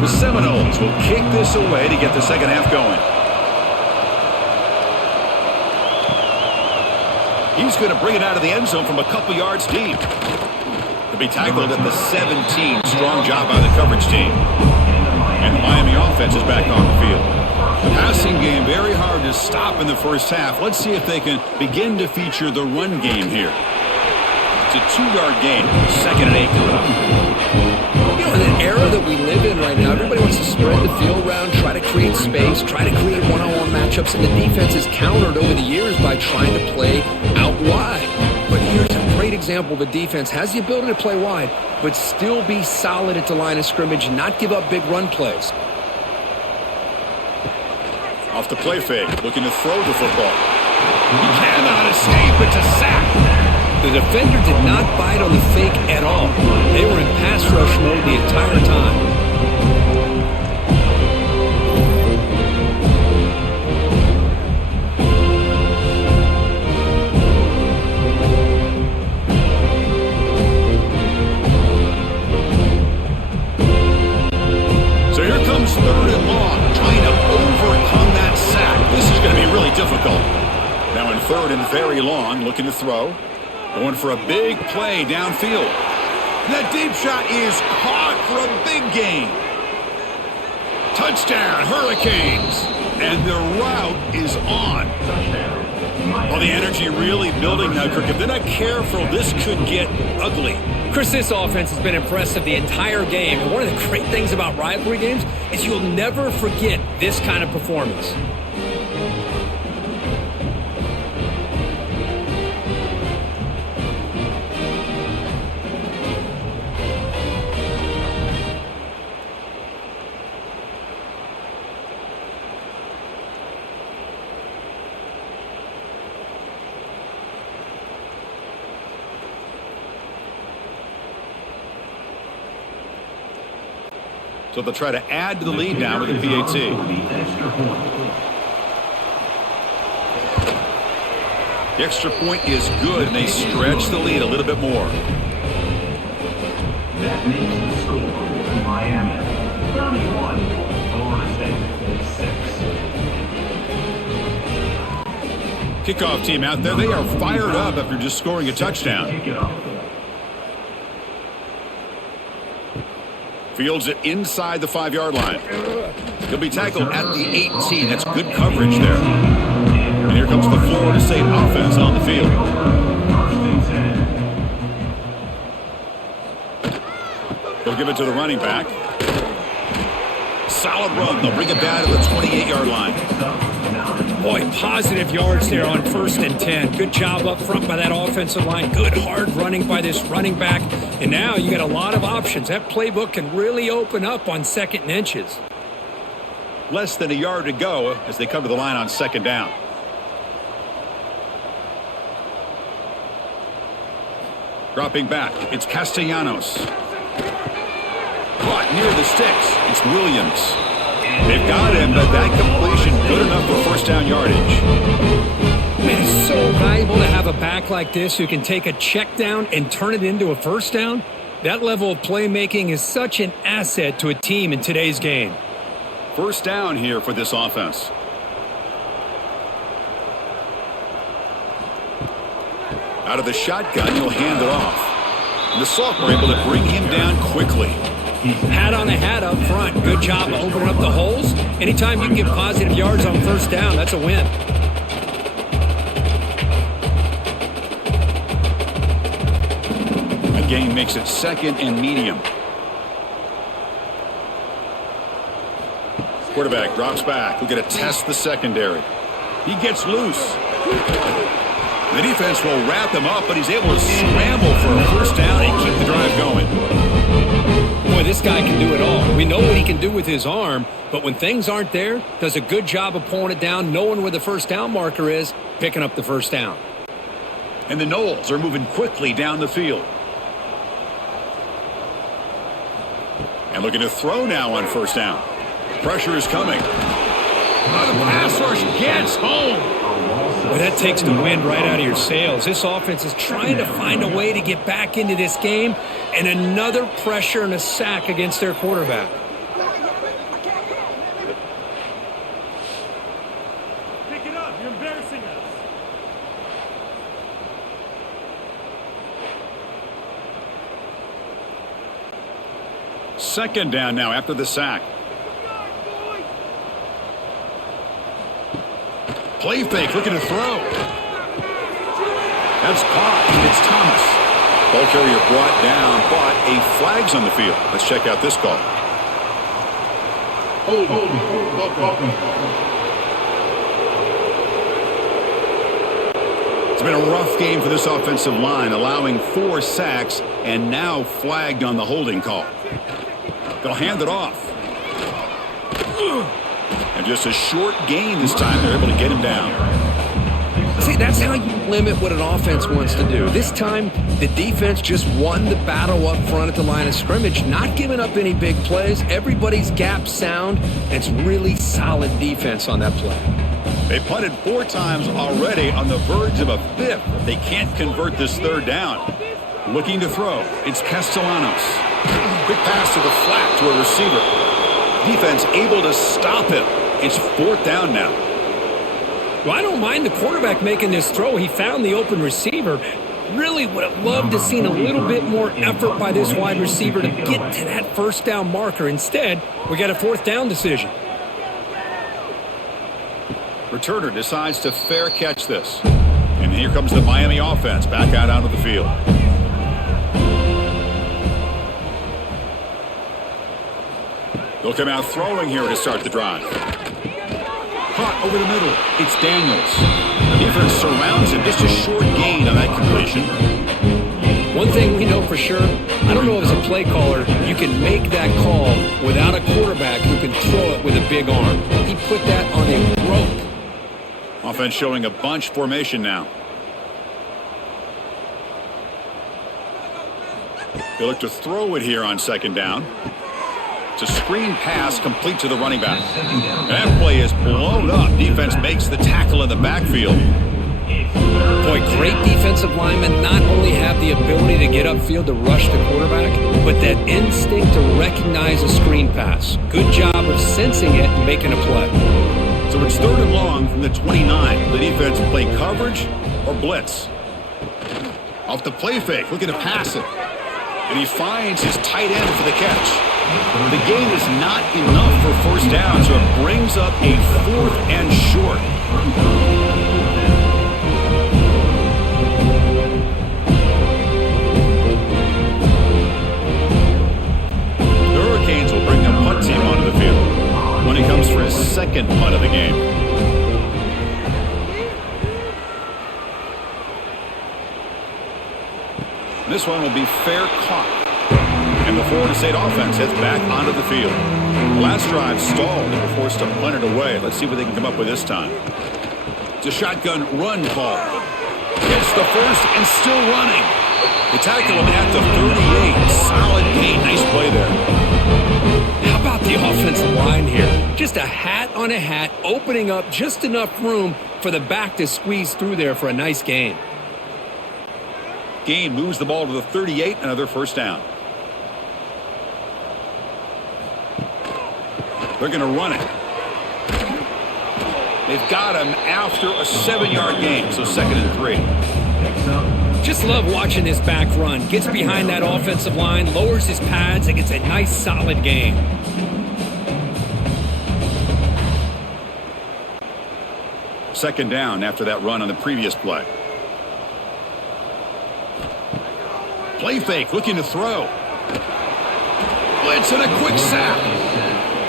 The Seminoles will kick this away to get the second half going. He's going to bring it out of the end zone from a couple yards deep. To be tackled at the 17. Strong job by the coverage team. And the Miami offense is back on the field. The passing game very hard to stop in the first half. Let's see if they can begin to feature the run game here. It's a 2-yard gain. 2nd and 8 coming up. You know, in an era that we live in right now, everybody wants to spread the field around, try to create space, try to create one-on-one matchups, and the defense is countered over the years by trying to play out wide. But here's a great example. The defense has the ability to play wide, but still be solid at the line of scrimmage, not give up big run plays. Off the play fake, looking to throw the football. He cannot escape. It's a sack. The defender did not bite on the fake at all. They were in pass rush mode the entire time. So here comes 3rd and long, trying to overcome that sack. This is going to be really difficult. Now in 3rd and very long, looking to throw. Going for a big play downfield. That deep shot is caught for a big gain. Touchdown, Hurricanes. And the route is on. Well, the energy really building now, Kirk. If they're not careful, this could get ugly. Chris, this offense has been impressive the entire game. And one of the great things about rivalry games is you'll never forget this kind of performance. So they'll try to add to the lead now with a PAT. The extra point is good, and they stretch the lead a little bit more. That makes the score Miami 31, Florida State 6. Kickoff team out there, they are fired up after just scoring a touchdown. Kick it off. Fields it inside the 5-yard line. He'll be tackled at the 18. That's good coverage there. And here comes the Florida State offense on the field. They'll give it to the running back. Solid run. They'll bring it down to the 28-yard line. Boy, positive yards there on 1st and 10. Good job up front by that offensive line. Good hard running by this running back. And now you got a lot of options. That playbook can really open up on 2nd and inches. Less than a yard to go as they come to the line on 2nd down. Dropping back, it's Castellanos. Caught near the sticks. It's Williams. They've got him, but that completion good enough for 1st down yardage. Man, it's so valuable to have a back like this who can take a check down and turn it into a 1st down. That level of playmaking is such an asset to a team in today's game. 1st down here for this offense. Out of the shotgun, he'll hand it off. And the sophomore able to bring him down quickly. Hat on a hat up front. Good job of opening up the holes. Anytime you can get positive yards on 1st down, that's a win. The gain makes it 2nd and medium. Quarterback drops back. We're going to test the secondary. He gets loose. The defense will wrap him up, but he's able to scramble for a 1st down and keep the drive going. Boy, this guy can do it all. We know what he can do with his arm, but when things aren't there, does a good job of pulling it down, knowing where the 1st down marker is, picking up the 1st down. And the Noles are moving quickly down the field. And looking to throw now on 1st down. Pressure is coming. The pass rush gets home. Well, that takes the wind right out of your sails. This offense is trying to find a way to get back into this game, and another pressure and a sack against their quarterback. Pick it up. You're embarrassing us. Second down now after the sack. Play fake, looking to throw. That's caught, and it's Thomas. Ball carrier brought down, but a flag's on the field. Let's check out this call. It's been a rough game for this offensive line, allowing 4 sacks and now flagged on the holding call. They'll hand it off. And just a short gain this time. They're able to get him down. See, that's how you limit what an offense wants to do. This time, the defense just won the battle up front at the line of scrimmage, not giving up any big plays. Everybody's gap sound. It's really solid defense on that play. They punted 4 times already, on the verge of a 5th. They can't convert this 3rd down. Looking to throw. It's Castellanos. Quick pass to the flat to a receiver. Defense able to stop him. It's 4th down now. Well, I don't mind the quarterback making this throw. He found the open receiver. Really would have loved to seen a little bit more effort by this wide receiver to get to that 1st down marker. Instead, we got a 4th down decision. Returner decides to fair catch this. And here comes the Miami offense back out onto the field. They'll come out throwing here to start the drive. Caught over the middle. It's Daniels. Defense surrounds him. Just a short gain on that completion. One thing we know for sure, I don't know as a play caller, you can make that call without a quarterback who can throw it with a big arm. He put that on a rope. Offense showing a bunch formation now. They look to throw it here on 2nd down. It's a screen pass complete to the running back. That play is blown up. Defense makes the tackle in the backfield. Boy, great defensive linemen not only have the ability to get upfield to rush the quarterback, but that instinct to recognize a screen pass. Good job of sensing it and making a play. So it's 3rd and long from the 29. The defense play coverage or blitz. Off the play fake, looking to pass it. And he finds his tight end for the catch. The gain is not enough for 1st down, so it brings up a 4th and short. The Hurricanes will bring the punt team onto the field when he comes for his 2nd punt of the game. This one will be fair caught. And the Florida State offense heads back onto the field. The last drive stalled and were forced to punt it away. Let's see what they can come up with this time. It's a shotgun run call. Gets the first and still running. They tackle him at the 38. Solid gain. Nice play there. How about the offensive line here? Just a hat on a hat, opening up just enough room for the back to squeeze through there for a nice gain. Gain moves the ball to the 38. Another 1st down. They're going to run it. They've got him after a 7-yard gain, so 2nd and 3. Just love watching this back run. Gets behind that offensive line, lowers his pads, and gets a nice solid gain. Second down after that run on the previous play. Play fake, looking to throw. Blitz and a quick sack.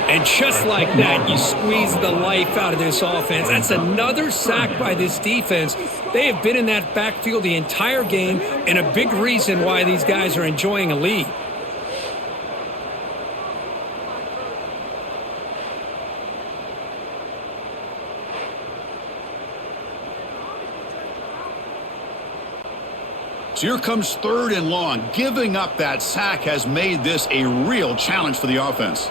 And just like that, you squeeze the life out of this offense. That's another sack by this defense. They have been in that backfield the entire game, and a big reason why these guys are enjoying a lead. So here comes 3rd and long. Giving up that sack has made this a real challenge for the offense.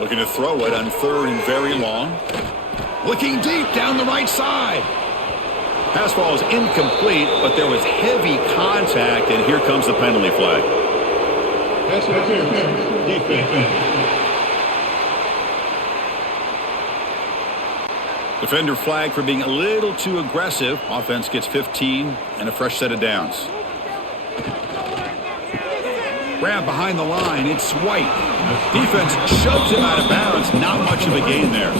Looking to throw it on 3rd and very long. Looking deep down the right side. Pass ball is incomplete, but there was heavy contact, and here comes the penalty flag. Pass interference. Defense. Defender flag for being a little too aggressive. Offense gets 15 and a fresh set of downs. Grab behind the line. It's White. Defense shoves him out of bounds. Not much of a gain there.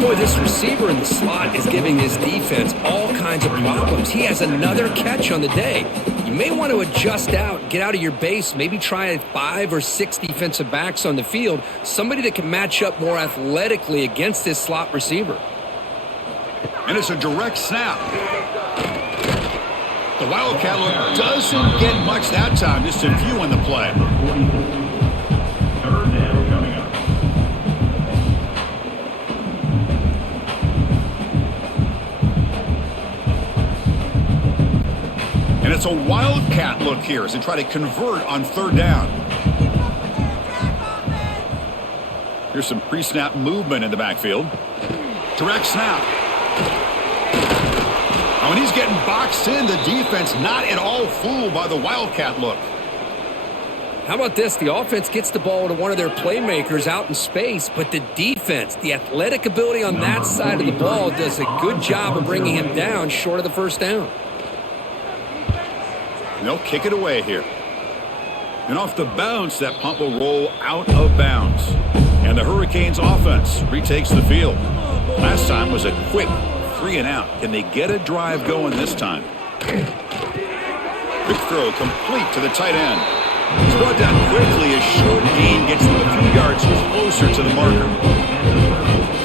Boy, this receiver in the slot is giving this defense all kinds of problems. He has another catch on the day. You may want to adjust out, get out of your base, maybe try 5 or 6 defensive backs on the field, somebody that can match up more athletically against this slot receiver. And it's a direct snap. The Wildcat look doesn't get much that time. Just a few on the play. 3rd down coming up. it's a wildcat look here as they try to convert on third down. Here's some pre-snap movement in the backfield. Direct snap. Now, when he's getting boxed in, the defense not at all fooled by the wildcat look. How about this? The offense gets the ball to one of their playmakers out in space, but the defense, the athletic ability on that side of the ball does a good job of bringing him down short of the first down. They'll kick it away here. And off the bounce, that punt will roll out of bounds. And the Hurricanes offense retakes the field. Last time was a quick 3 and out. Can they get a drive going this time? Quick throw complete to the tight end. He's brought down quickly as short gain gets them a few yards closer to the marker.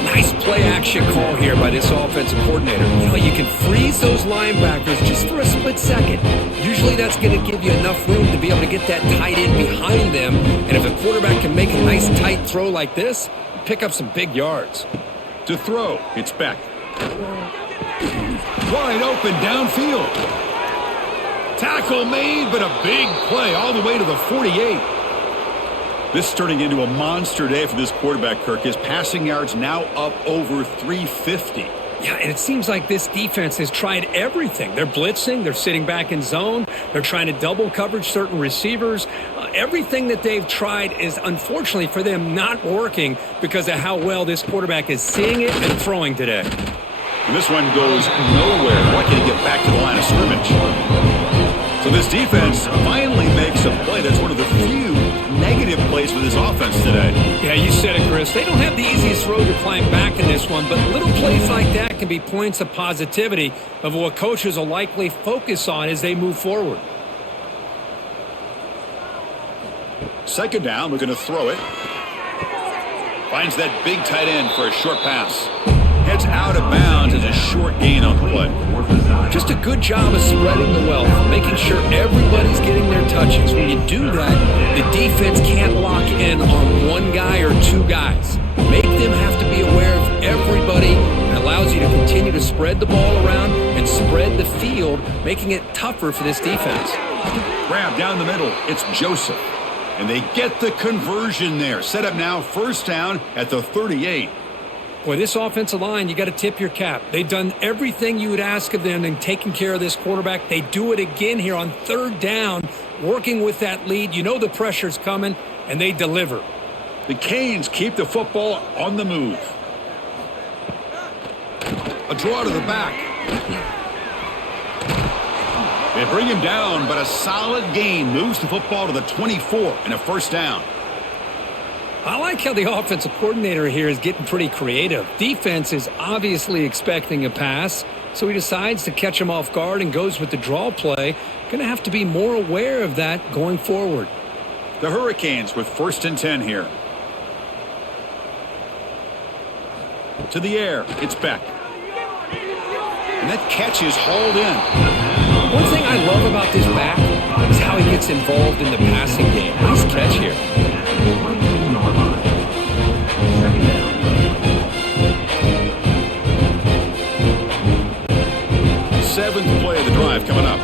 Nice play action call here by this offensive coordinator. You know, you can freeze those linebackers just for a split second. Usually that's going to give you enough room to be able to get that tight end behind them. And if a quarterback can make a nice tight throw like this, pick up some big yards. To throw, it's Beck. Wide open downfield. Tackle made, but a big play all the way to the 48. This is turning into a monster day for this quarterback, Kirk. His passing yards now up over 350. Yeah, and it seems like this defense has tried everything. They're blitzing. They're sitting back in zone. They're trying to double coverage certain receivers. Everything that they've tried is, unfortunately for them, not working because of how well this quarterback is seeing it and throwing today. And this one goes nowhere. Why can't he get back to the line of scrimmage? So this defense finally makes a play. That's one of the few negative plays for this offense today. Yeah, you said it, Chris. They don't have the easiest road to climb back in this one, but little plays like that can be points of positivity of what coaches will likely focus on as they move forward. Second down, we're going to throw it. Finds that big tight end for a short pass. Heads out of bounds as a short gain on the play. Just a good job of spreading the wealth, making sure everybody's getting their touches. When you do that, the defense can't lock in on one guy or two guys. Make them have to be aware of everybody. It allows you to continue to spread the ball around and spread the field, making it tougher for this defense. Grab down the middle. It's Joseph. And they get the conversion there. Set up now, first down at the 38. Boy, this offensive line, you got to tip your cap. They've done everything you would ask of them in taking care of this quarterback. They do it again here on third down, working with that lead. You know the pressure's coming, and they deliver. The Canes keep the football on the move. A draw to the back. They bring him down, but a solid gain moves the football to the 24 and a first down. I like how the offensive coordinator here is getting pretty creative. Defense is obviously expecting a pass, so he decides to catch him off guard and goes with the draw play. Going to have to be more aware of that going forward. The Hurricanes with first and 10 here. To the air, it's Beck. And that catch is hauled in. One thing I love about this back is how he gets involved in the passing game. Nice catch here. Seventh play of the drive coming up.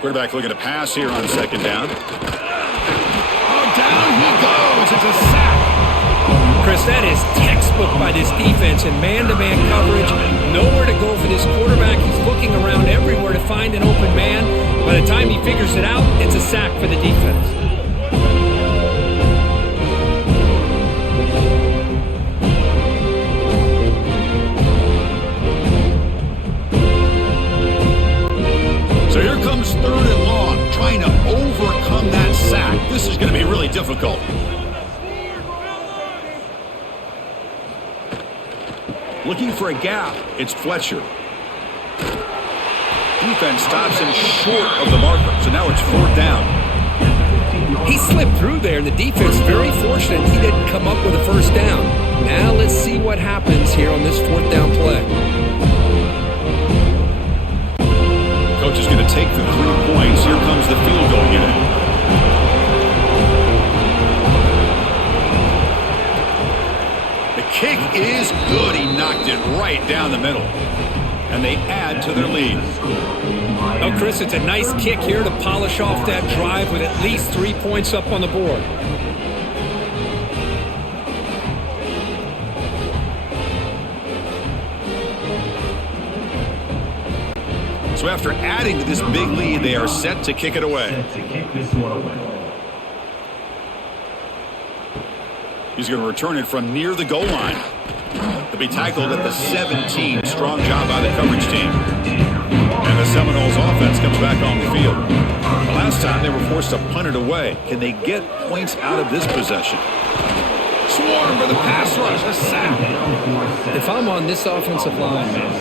Quarterback looking to pass here on second down. Oh, down he goes. It's a sack. Chris, that is textbook by this defense in man-to-man coverage. Nowhere to go for this quarterback. He's looking around everywhere to find an open man. By the time he figures it out, it's a sack for the defense. So here comes third and long, trying to overcome that sack. This is going to be really difficult. Looking for a gap, it's Fletcher. Defense stops him short of the marker, so now it's fourth down. He slipped through there, and the defense very fortunate he didn't come up with a first down. Now let's see what happens here on this fourth down play. Coach is going to take the 3 points. Here comes the field goal unit. The kick is good. He knocked it right down the middle. And they add to their lead. Oh, Chris, it's a nice kick here to polish off that drive with at least 3 points up on the board. So after adding to this big lead, they are set to kick it away. Set to kick this one away. He's going to return it from near the goal line. He'll be tackled at the 17. Strong job by the coverage team. And the Seminoles offense comes back on the field. The last time they were forced to punt it away. Can they get points out of this possession? Swarm for the pass rush. A sack. If I'm on this offensive line, man,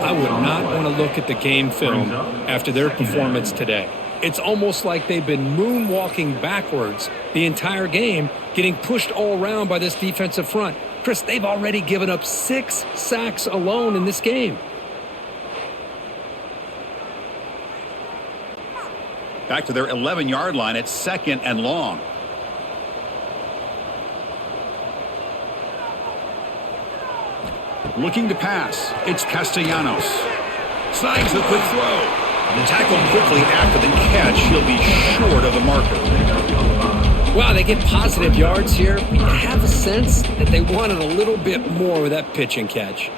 I would not want to look at the game film after their performance today. It's almost like they've been moonwalking backwards the entire game, getting pushed all around by this defensive front. Chris, they've already given up 6 sacks alone in this game. Back to their 11-yard line at 2nd and long. Looking to pass. It's Castellanos. Snags the quick throw. Tackled quickly after the catch. He'll be short of the marker. Wow, they get positive yards here. You have a sense that they wanted a little bit more with that pitch and catch.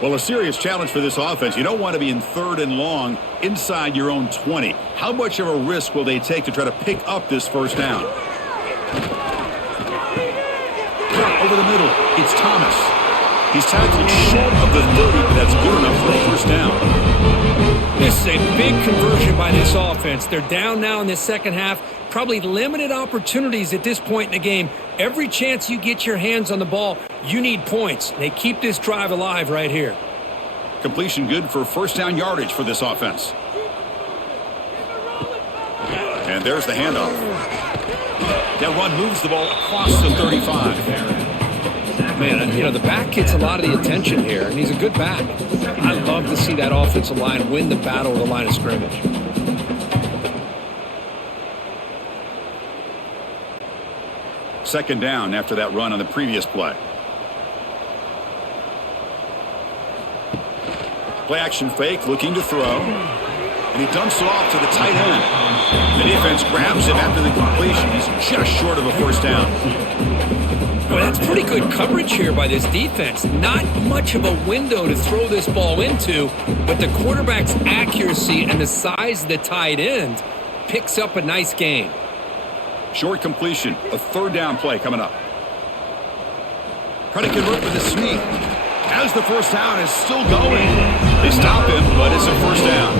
Well, a serious challenge for this offense. You don't want to be in 3rd and long inside your own 20. How much of a risk will they take to try to pick up this first down? Over the middle, it's Thomas. He's tackled short of the 30, but that's good enough for a first down. This is a big conversion by this offense. They're down now in this second half. Probably limited opportunities at this point in the game. Every chance you get your hands on the ball, you need points. They keep this drive alive right here. Completion good for first down yardage for this offense. And there's the handoff. That run moves the ball across the 35. Man, you know, the back gets a lot of the attention here, and he's a good back. I love to see that offensive line win the battle of the line of scrimmage. Second down after that run on the previous play. Play action fake, looking to throw. And he dumps it off to the tight end. The defense grabs him after the completion. He's just short of a first down. Well, that's pretty good coverage here by this defense. Not much of a window to throw this ball into, but the quarterback's accuracy and the size of the tight end picks up a nice gain. Short completion, a 3rd down play coming up. Trying to convert with a sneak. As the first down is still going. They stop him, but it's a first down.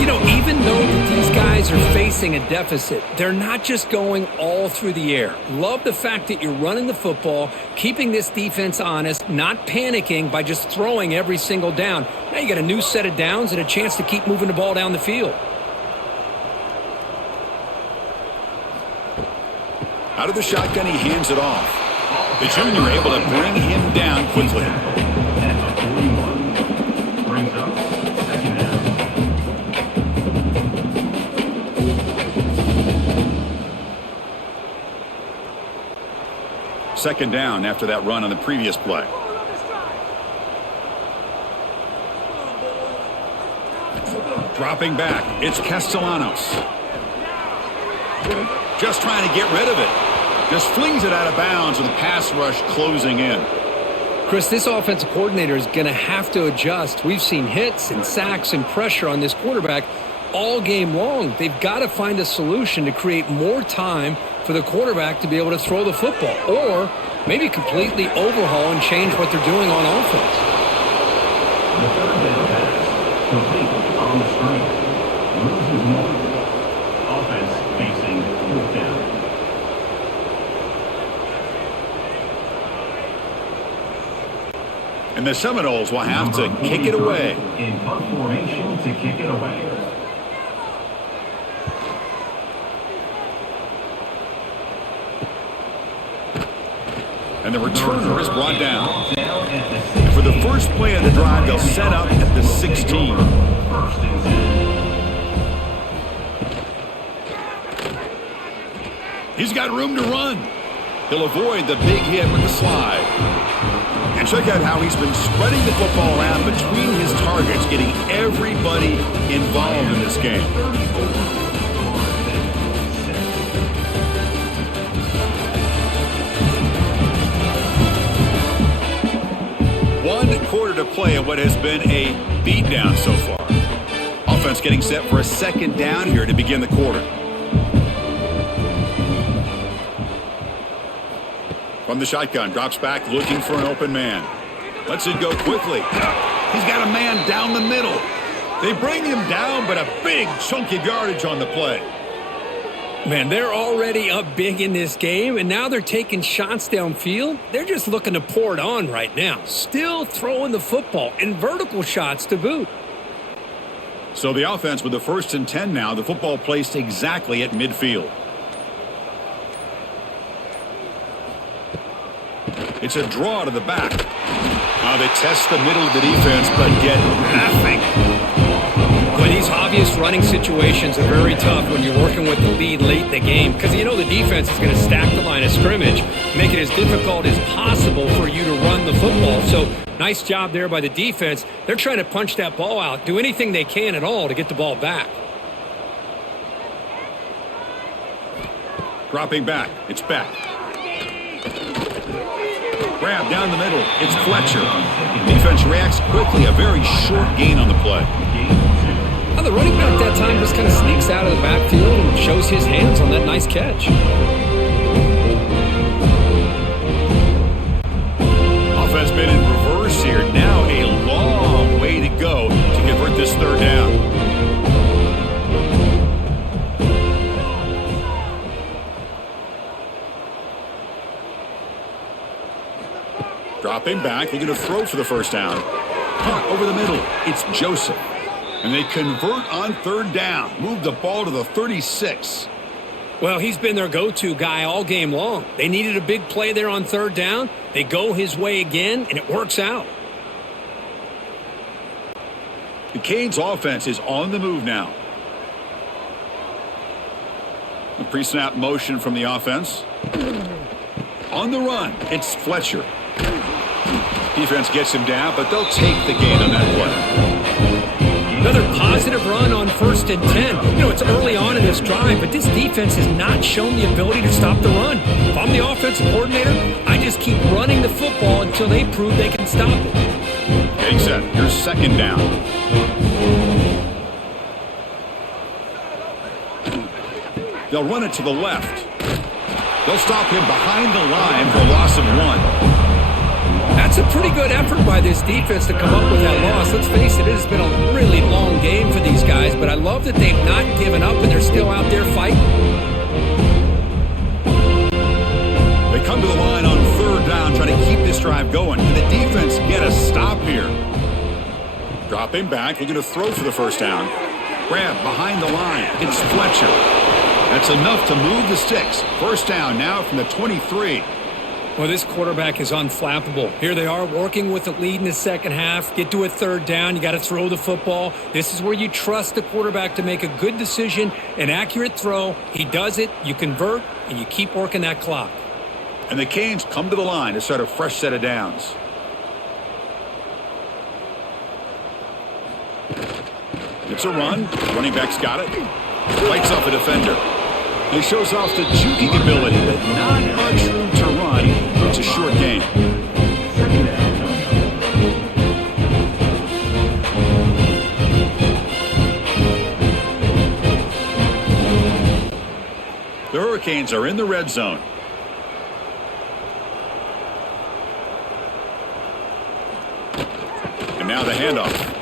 You know, even though these guys are facing a deficit, they're not just going all through the air. Love the fact that you're running the football, keeping this defense honest, not panicking by just throwing every single down. Now you got a new set of downs and a chance to keep moving the ball down the field. Out of the shotgun, he hands it off. The junior able to bring him down quickly. At the 41. Brings up 2nd down. Second down after that run on the previous play. Dropping back, it's Castellanos. Just trying to get rid of it. Just flings it out of bounds with the pass rush closing in. Chris, this offensive coordinator is going to have to adjust. We've seen hits and sacks and pressure on this quarterback all game long. They've got to find a solution to create more time for the quarterback to be able to throw the football, or maybe completely overhaul and change what they're doing on offense. The 3rd down pass, complete on the screen. Loses more. Offense facing 4th down. And the Seminoles will have to kick it away. In punt formation to kick it away. And the returner is brought down. And for the first play of the drive, they'll set up at the 16. First and 10. He's got room to run. He'll avoid the big hit with the slide. And check out how he's been spreading the football around between his targets, getting everybody involved in this game. One quarter to play at what has been a beatdown so far. Offense getting set for a second down here to begin the quarter. From the shotgun, drops back looking for an open man. Lets it go quickly. He's got a man down the middle. They bring him down, but a big chunk of yardage on the play. Man, they're already up big in this game, and now they're taking shots downfield. They're just looking to pour it on right now. Still throwing the football, and vertical shots to boot. So the offense with the 1st and 10 now, the football placed exactly at midfield. It's a draw to the back. Now they test the middle of the defense, but get nothing. Well, these obvious running situations are very tough when you're working with the lead late in the game because you know the defense is going to stack the line of scrimmage, make it as difficult as possible for you to run the football. So nice job there by the defense. They're trying to punch that ball out, do anything they can at all to get the ball back. Dropping back. It's Beck. Grab down the middle. It's Fletcher. Defense reacts quickly. A very short gain on the play. Well, the running back that time just kind of sneaks out of the backfield and shows his hands on that nice catch. Offense been in reverse here. Now a long way to go to convert this 3rd down. Dropping back, looking to throw for the 1st down. Punt over the middle. It's Joseph. And they convert on 3rd down. Move the ball to the 36. Well, he's been their go-to guy all game long. They needed a big play there on 3rd down. They go his way again, and it works out. The Canes offense is on the move now. A pre-snap motion from the offense. On the run, it's Fletcher. Defense gets him down, but they'll take the gain on that play. Another positive run on 1st and 10. You know, it's early on in this drive, but this defense has not shown the ability to stop the run. If I'm the offensive coordinator, I just keep running the football until they prove they can stop it. Getting set. Here's 2nd down. They'll run it to the left. They'll stop him behind the line for a loss of 1. That's a pretty good effort by this defense to come up with that loss. Let's face it, it has been a really long game for these guys, but I love that they've not given up and they're still out there fighting. They come to the line on 3rd down, trying to keep this drive going. Can the defense get a stop here? Dropping back, looking to throw for the 1st down. Grab behind the line. It's Fletcher. That's enough to move the sticks. 1st down now from the 23. Well, this quarterback is unflappable. Here they are working with the lead in the 2nd half. Get to a 3rd down. You got to throw the football. This is where you trust the quarterback to make a good decision, an accurate throw. He does it. You convert, and you keep working that clock. And the Canes come to the line to start a fresh set of downs. It's a run. Running back's got it. Fights off a defender. He shows off the juking ability, but not much room to run. It's a short game. The Hurricanes are in the red zone. And now the handoff.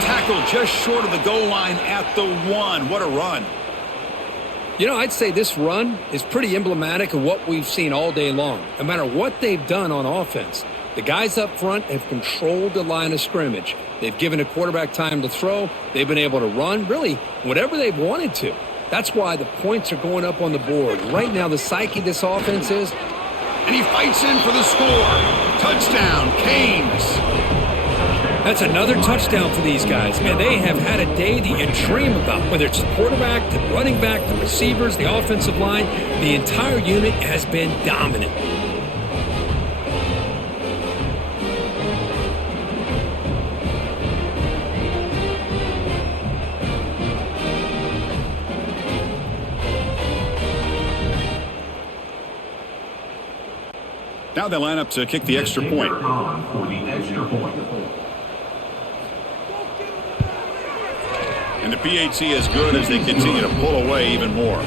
Tackle just short of the goal line at the 1. What a run. You know, I'd say this run is pretty emblematic of what we've seen all day long. No matter what they've done on offense, the guys up front have controlled the line of scrimmage. They've given a quarterback time to throw. They've been able to run, really, whatever they've wanted to. That's why the points are going up on the board. Right now, the psyche of this offense is... And he fights in for the score. Touchdown, Canes. That's another touchdown for these guys. Man, they have had a day that you dream about, whether it's the quarterback, the running back, the receivers, the offensive line. The entire unit has been dominant. Now they line up to kick the extra point. For the extra point. And the PAT is good as they continue to pull away even more.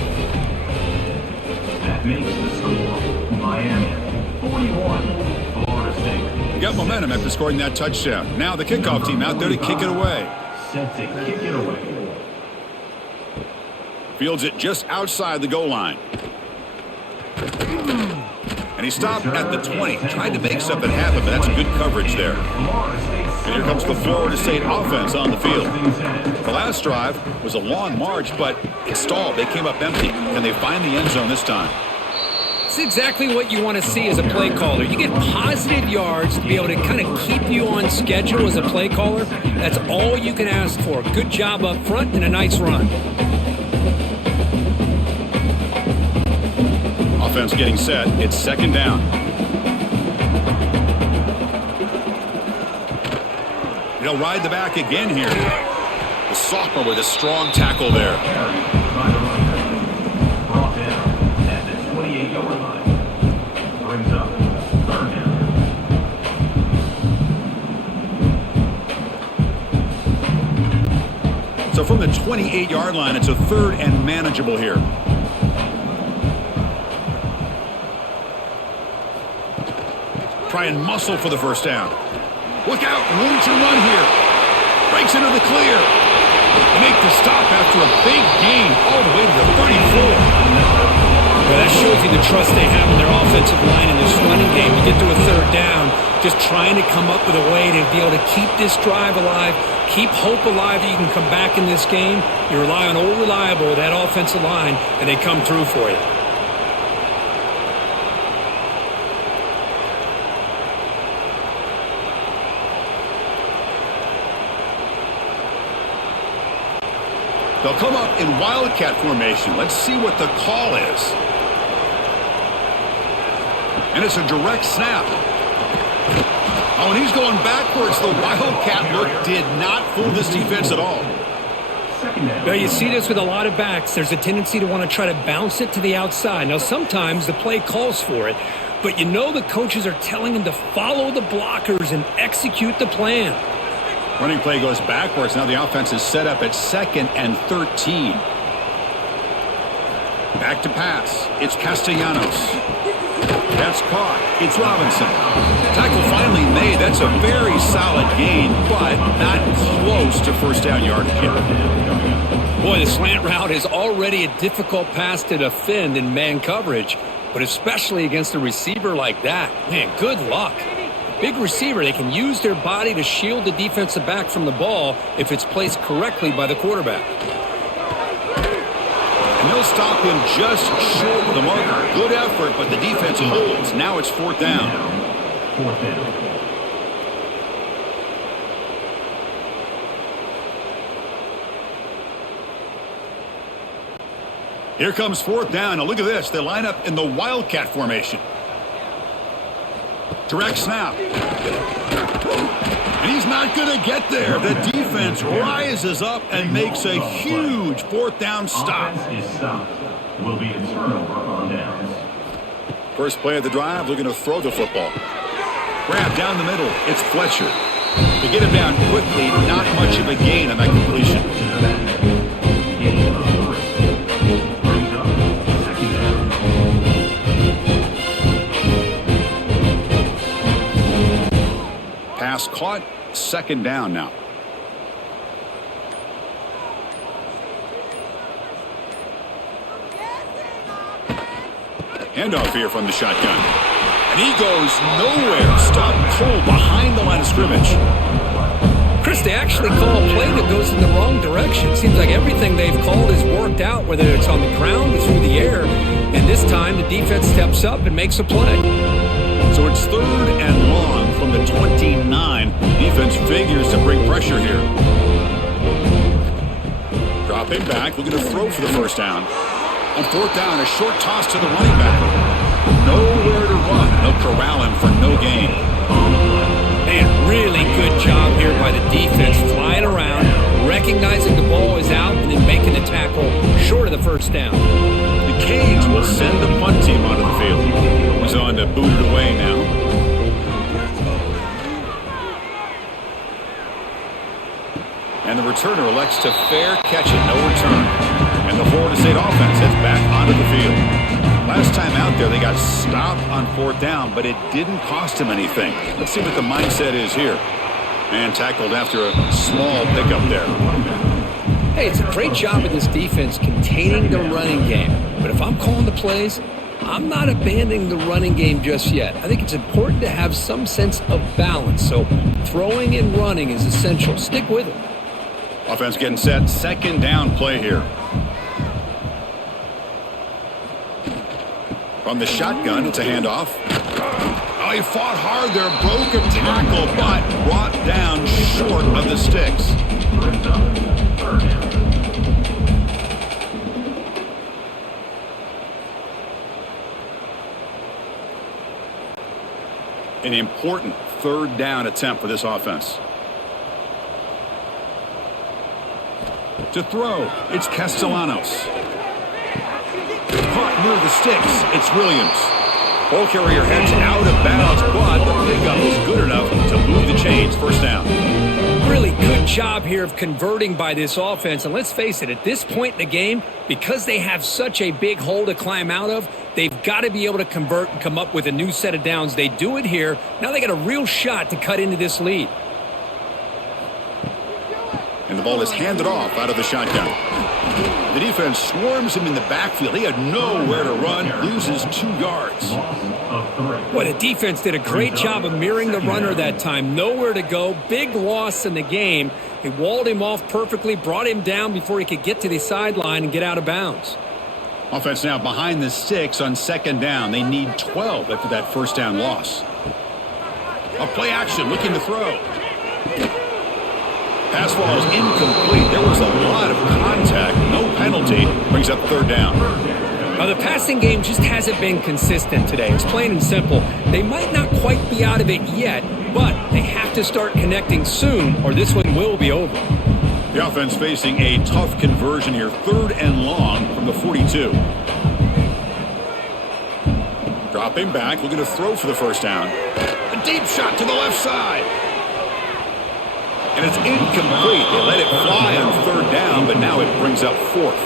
That makes the score Miami 41, Florida State. Got momentum after scoring that touchdown. Now the kickoff team out there to kick it away. Set to kick it away. Fields it just outside the goal line. And he stopped at the 20. Tried to make something happen, but that's good coverage there. And here comes the Florida State offense on the field. The last drive was a long march, but it stalled. They came up empty. Can they find the end zone this time? It's exactly what you want to see as a play caller. You get positive yards to be able to kind of keep you on schedule as a play caller. That's all you can ask for. Good job up front and a nice run. Offense getting set. It's second down. He'll ride the back again here. The sophomore with a strong tackle there. Brought down at the 28-yard line. Brings up third down. So from the 28-yard line, it's a third and manageable here. Try and muscle for the first down. Look out, room to run here. Breaks into the clear. They make the stop after a big gain all the way to the 34. Well, that shows you the trust they have in their offensive line in this running game. You get to a third down, just trying to come up with a way to be able to keep this drive alive, keep hope alive that you can come back in this game. You rely on old reliable, that offensive line, and they come through for you. They'll come up in Wildcat formation. Let's see what the call is. And it's a direct snap. Oh, and he's going backwards. The Wildcat look did not fool this defense at all. Well, you see this with a lot of backs. There's a tendency to want to try to bounce it to the outside. Now, sometimes the play calls for it, but you know the coaches are telling them to follow the blockers and execute the plan. Running play goes backwards. Now the offense is set up at 2nd and 13. Back to pass. It's Castellanos. That's caught. It's Robinson. Tackle finally made. That's a very solid gain, but not close to first down yardage yet. Boy, the slant route is already a difficult pass to defend in man coverage, but especially against a receiver like that. Man, good luck. Big receiver, they can use their body to shield the defensive back from the ball if it's placed correctly by the quarterback. And they'll stop him just short of the marker. Good effort, but the defense holds. Now it's fourth down. Fourth down. Here comes fourth down. Now look at this. They line up in the Wildcat formation. Direct snap. And he's not going to get there. The defense rises up and makes a huge fourth down stop. Offense is stopped. Will be a turnover on downs. First play of the drive, looking to throw the football. Grab down the middle. It's Fletcher. To get him down quickly, not much of a gain on that completion. Gain of 3. Brings up second down. Pass caught, second down now. Handoff here from the shotgun. And he goes nowhere. Stopped cold behind the line of scrimmage. Chris, they actually call a play that goes in the wrong direction. Seems like everything they've called has worked out, whether it's on the ground or through the air. And this time, the defense steps up and makes a play. So it's third and long from the 29. Defense figures pressure here. Dropping back, looking to throw for the first down. On fourth down, a short toss to the running back. Nowhere to run. They'll corral him for no gain. Man, really good job here by the defense, flying around, recognizing the ball is out, and then making the tackle short of the first down. The Canes will send the punt team onto the field. He's on to boot it away now. And the returner elects to fair catch it, no return. And the Florida State offense heads back onto the field. Last time out there, they got stopped on fourth down, but it didn't cost him anything. Let's see what the mindset is here. And tackled after a small pickup there. Hey, it's a great job of this defense containing the running game. But if I'm calling the plays, I'm not abandoning the running game just yet. I think it's important to have some sense of balance. So throwing and running is essential. Stick with it. Offense getting set. Second down play here. From the shotgun, it's a handoff. Oh, he fought hard there. Broke a tackle, but brought down short of the sticks. An important third down attempt for this offense. To throw, it's Castellanos. Caught near the sticks, it's Williams. Ball carrier heads out of bounds, but the pickup is good enough to move the chains. First down. Really good job here of converting by this offense. And let's face it, at this point in the game, because they have such a big hole to climb out of, they've got to be able to convert and come up with a new set of downs. They do it here. Now they got a real shot to cut into this lead. And the ball is handed off out of the shotgun. The defense swarms him in the backfield. He had nowhere to run, loses 2 yards. Boy, the defense did a great job of mirroring the runner that time. Nowhere to go. Big loss in the game. They walled him off perfectly, brought him down before he could get to the sideline and get out of bounds. Offense now behind the sticks on second down. They need 12 after that first down loss. A play action, looking to throw. Pass ball is incomplete. There was a lot of contact. No penalty. Brings up third down. Now, the passing game just hasn't been consistent today. It's plain and simple. They might not quite be out of it yet, but they have to start connecting soon or this one will be over. The offense facing a tough conversion here. Third and long from the 42. Dropping back, looking to throw for the first down. A deep shot to the left side. And it's incomplete. They let it fly on third down, but now it brings up fourth.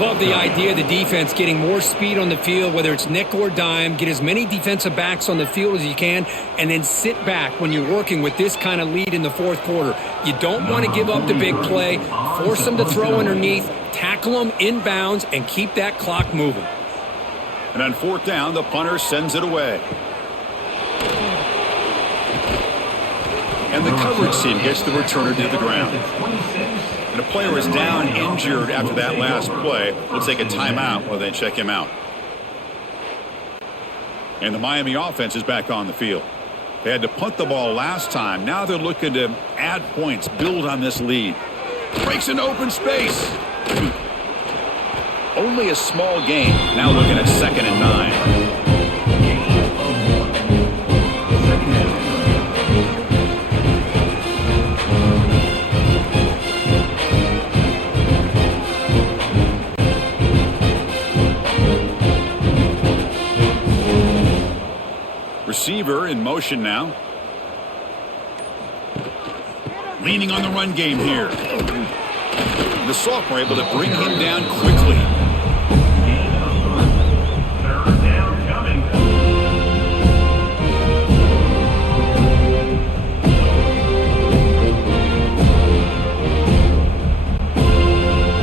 Love the idea of the defense getting more speed on the field, whether it's nickel or dime. Get as many defensive backs on the field as you can, and then sit back when you're working with this kind of lead in the fourth quarter. You don't want to give up the big play. Force them to throw underneath, tackle them inbounds, and keep that clock moving. And on fourth down, the punter sends it away. And the coverage team gets the returner to the ground. And a player is down injured after that last play. We'll take a timeout while they check him out. And the Miami offense is back on the field. They had to punt the ball last time. Now they're looking to add points, build on this lead. Breaks into open space. Only a small gain. Now looking at 2nd and 9. Receiver in motion now. Leaning on the run game here. The sophomore able to bring him down quickly. Third down coming.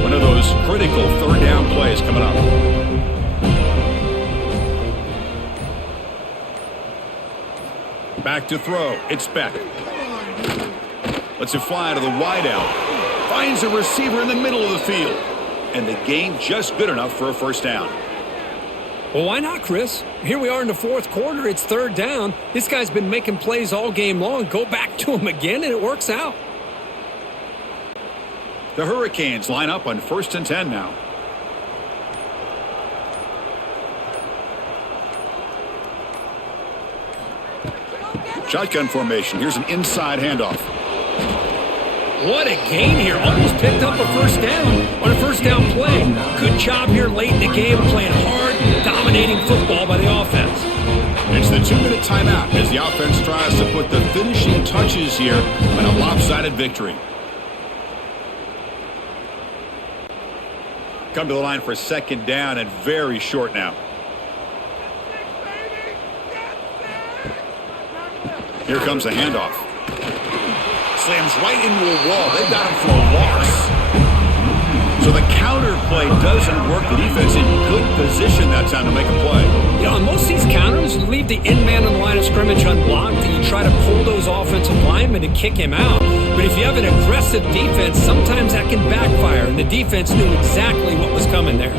One of those critical third down plays coming up. Back to throw. It's Beck. Lets it fly to the wideout. Finds a receiver in the middle of the field. And the gain just good enough for a first down. Well, why not, Chris? Here we are in the fourth quarter. It's third down. This guy's been making plays all game long. Go back to him again, and it works out. The Hurricanes line up on 1st and 10 now. Shotgun formation. Here's an inside handoff. What a gain here. Almost picked up a first down on a first down play. Good job here late in the game, playing hard, dominating football by the offense. It's the 2-minute timeout as the offense tries to put the finishing touches here on a lopsided victory. Come to the line for 2nd down and very short now. Here comes a handoff. Slams right into a wall. They got him for a loss. So the counter play doesn't work. The defense in good position that time to make a play. You know, on most of these counters, you leave the in man on the line of scrimmage unblocked and you try to pull those offensive linemen to kick him out. But if you have an aggressive defense, sometimes that can backfire, and the defense knew exactly what was coming there.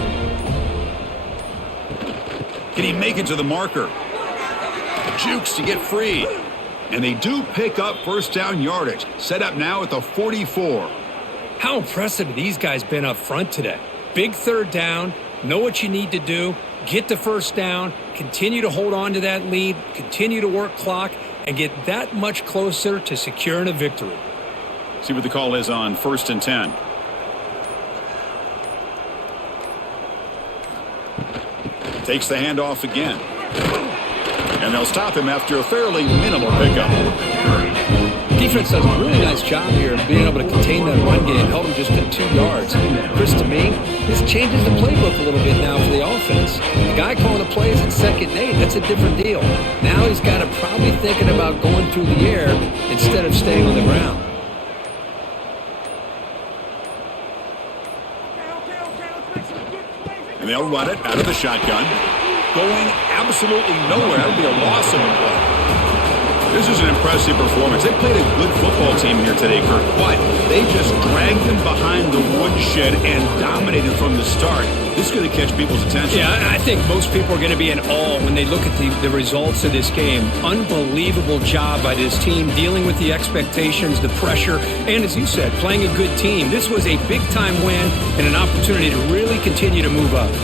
Can he make it to the marker? Jukes to get free. And they do pick up first down yardage. Set up now at the 44. How impressive have these guys been up front today? Big 3rd down, know what you need to do, get the first down, continue to hold on to that lead, continue to work clock, and get that much closer to securing a victory. See what the call is on 1st and 10. Takes the handoff again. And they'll stop him after a fairly minimal pickup. Defense does a really nice job here of being able to contain that run game, held him just to 2 yards. Chris, to me, this changes the playbook a little bit now for the offense. The guy calling the plays at 2nd and 8, that's a different deal. Now he's got to probably thinking about going through the air instead of staying on the ground. And they'll run it out of the shotgun. Going absolutely nowhere. That would be a loss of a play. This is an impressive performance. They played a good football team here today, Kirk, but they just dragged them behind the woodshed and dominated from the start. This is going to catch people's attention. Yeah, I think most people are going to be in awe when they look at the results of this game. Unbelievable job by this team, dealing with the expectations, the pressure, and as you said, playing a good team. This was a big-time win and an opportunity to really continue to move up.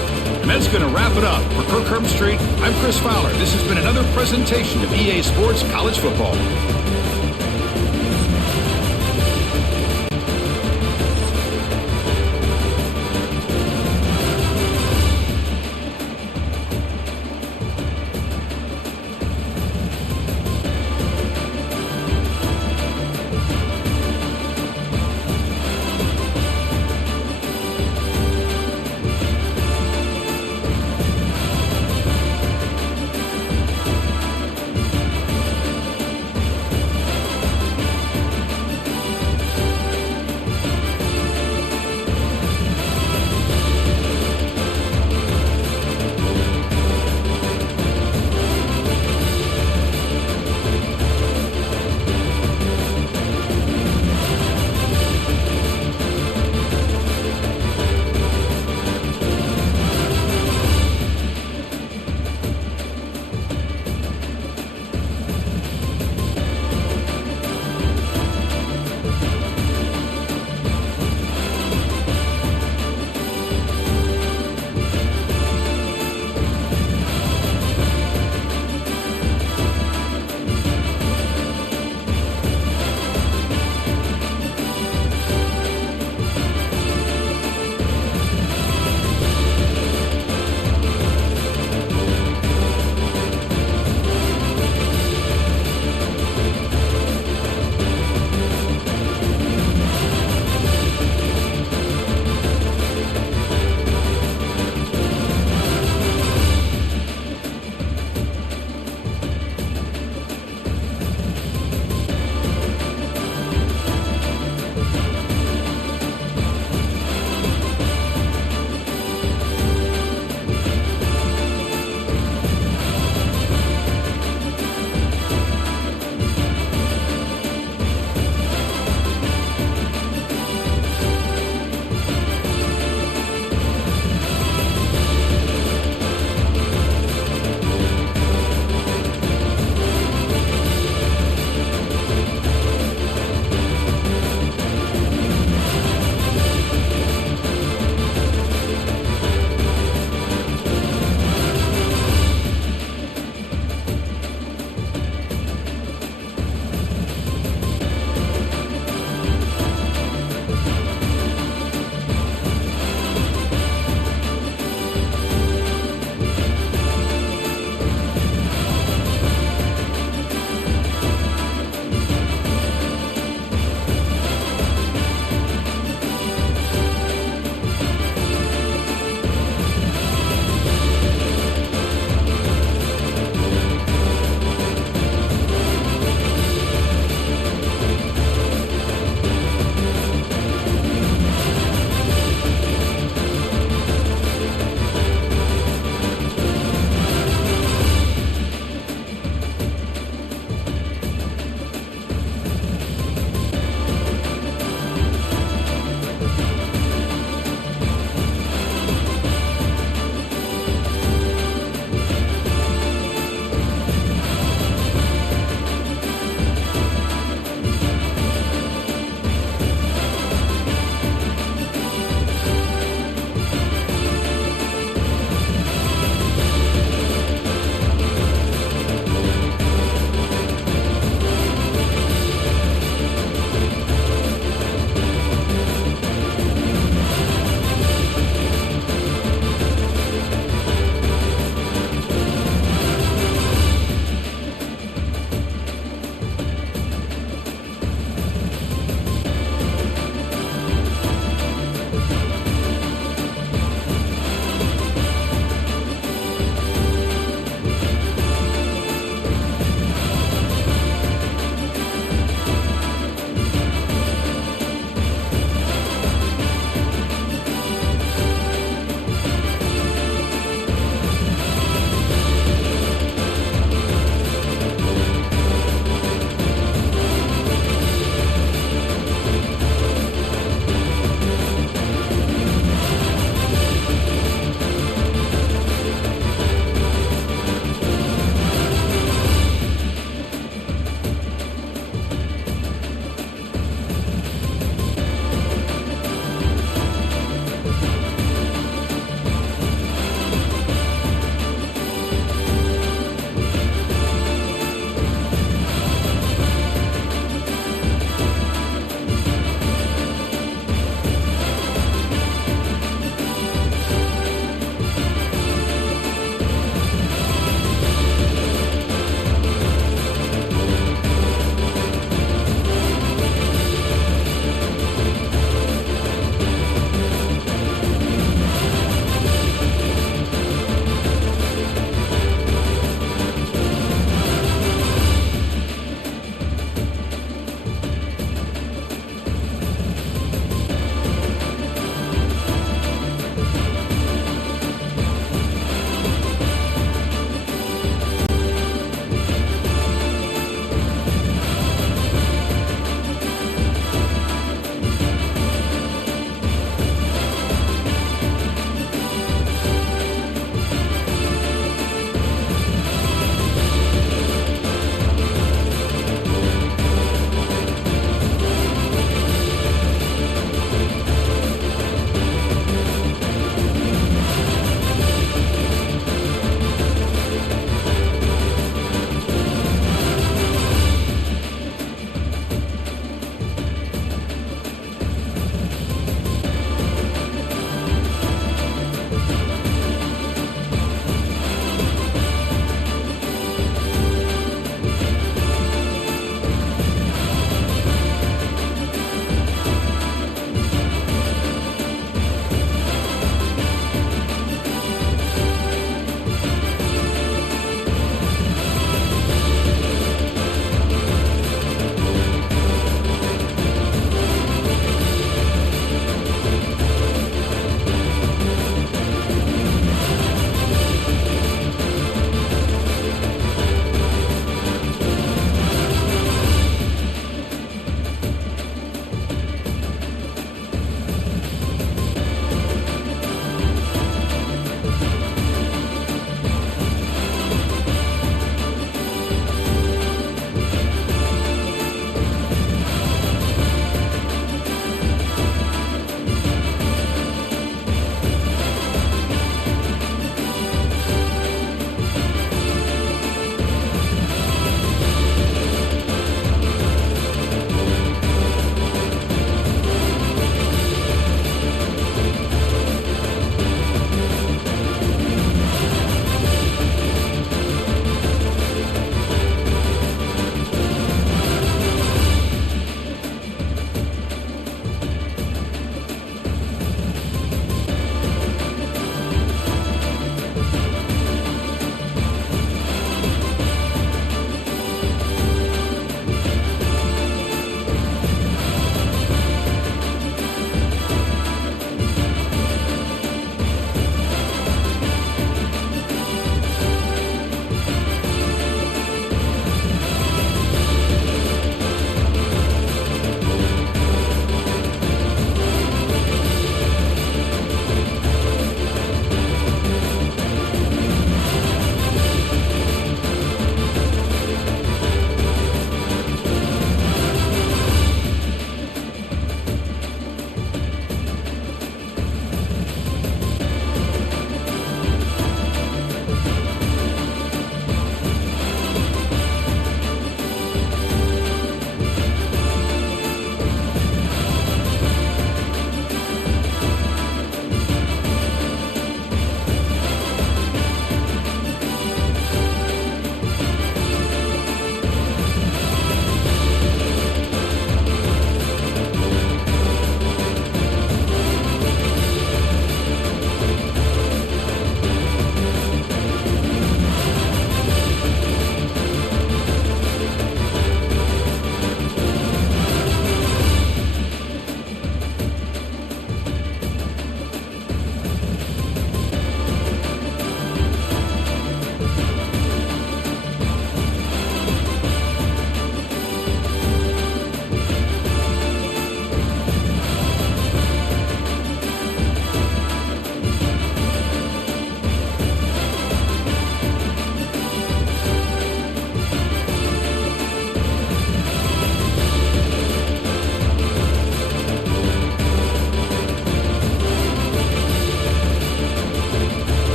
And that's going to wrap it up. For Kirk Herbstreit, I'm Chris Fowler. This has been another presentation of EA Sports College Football.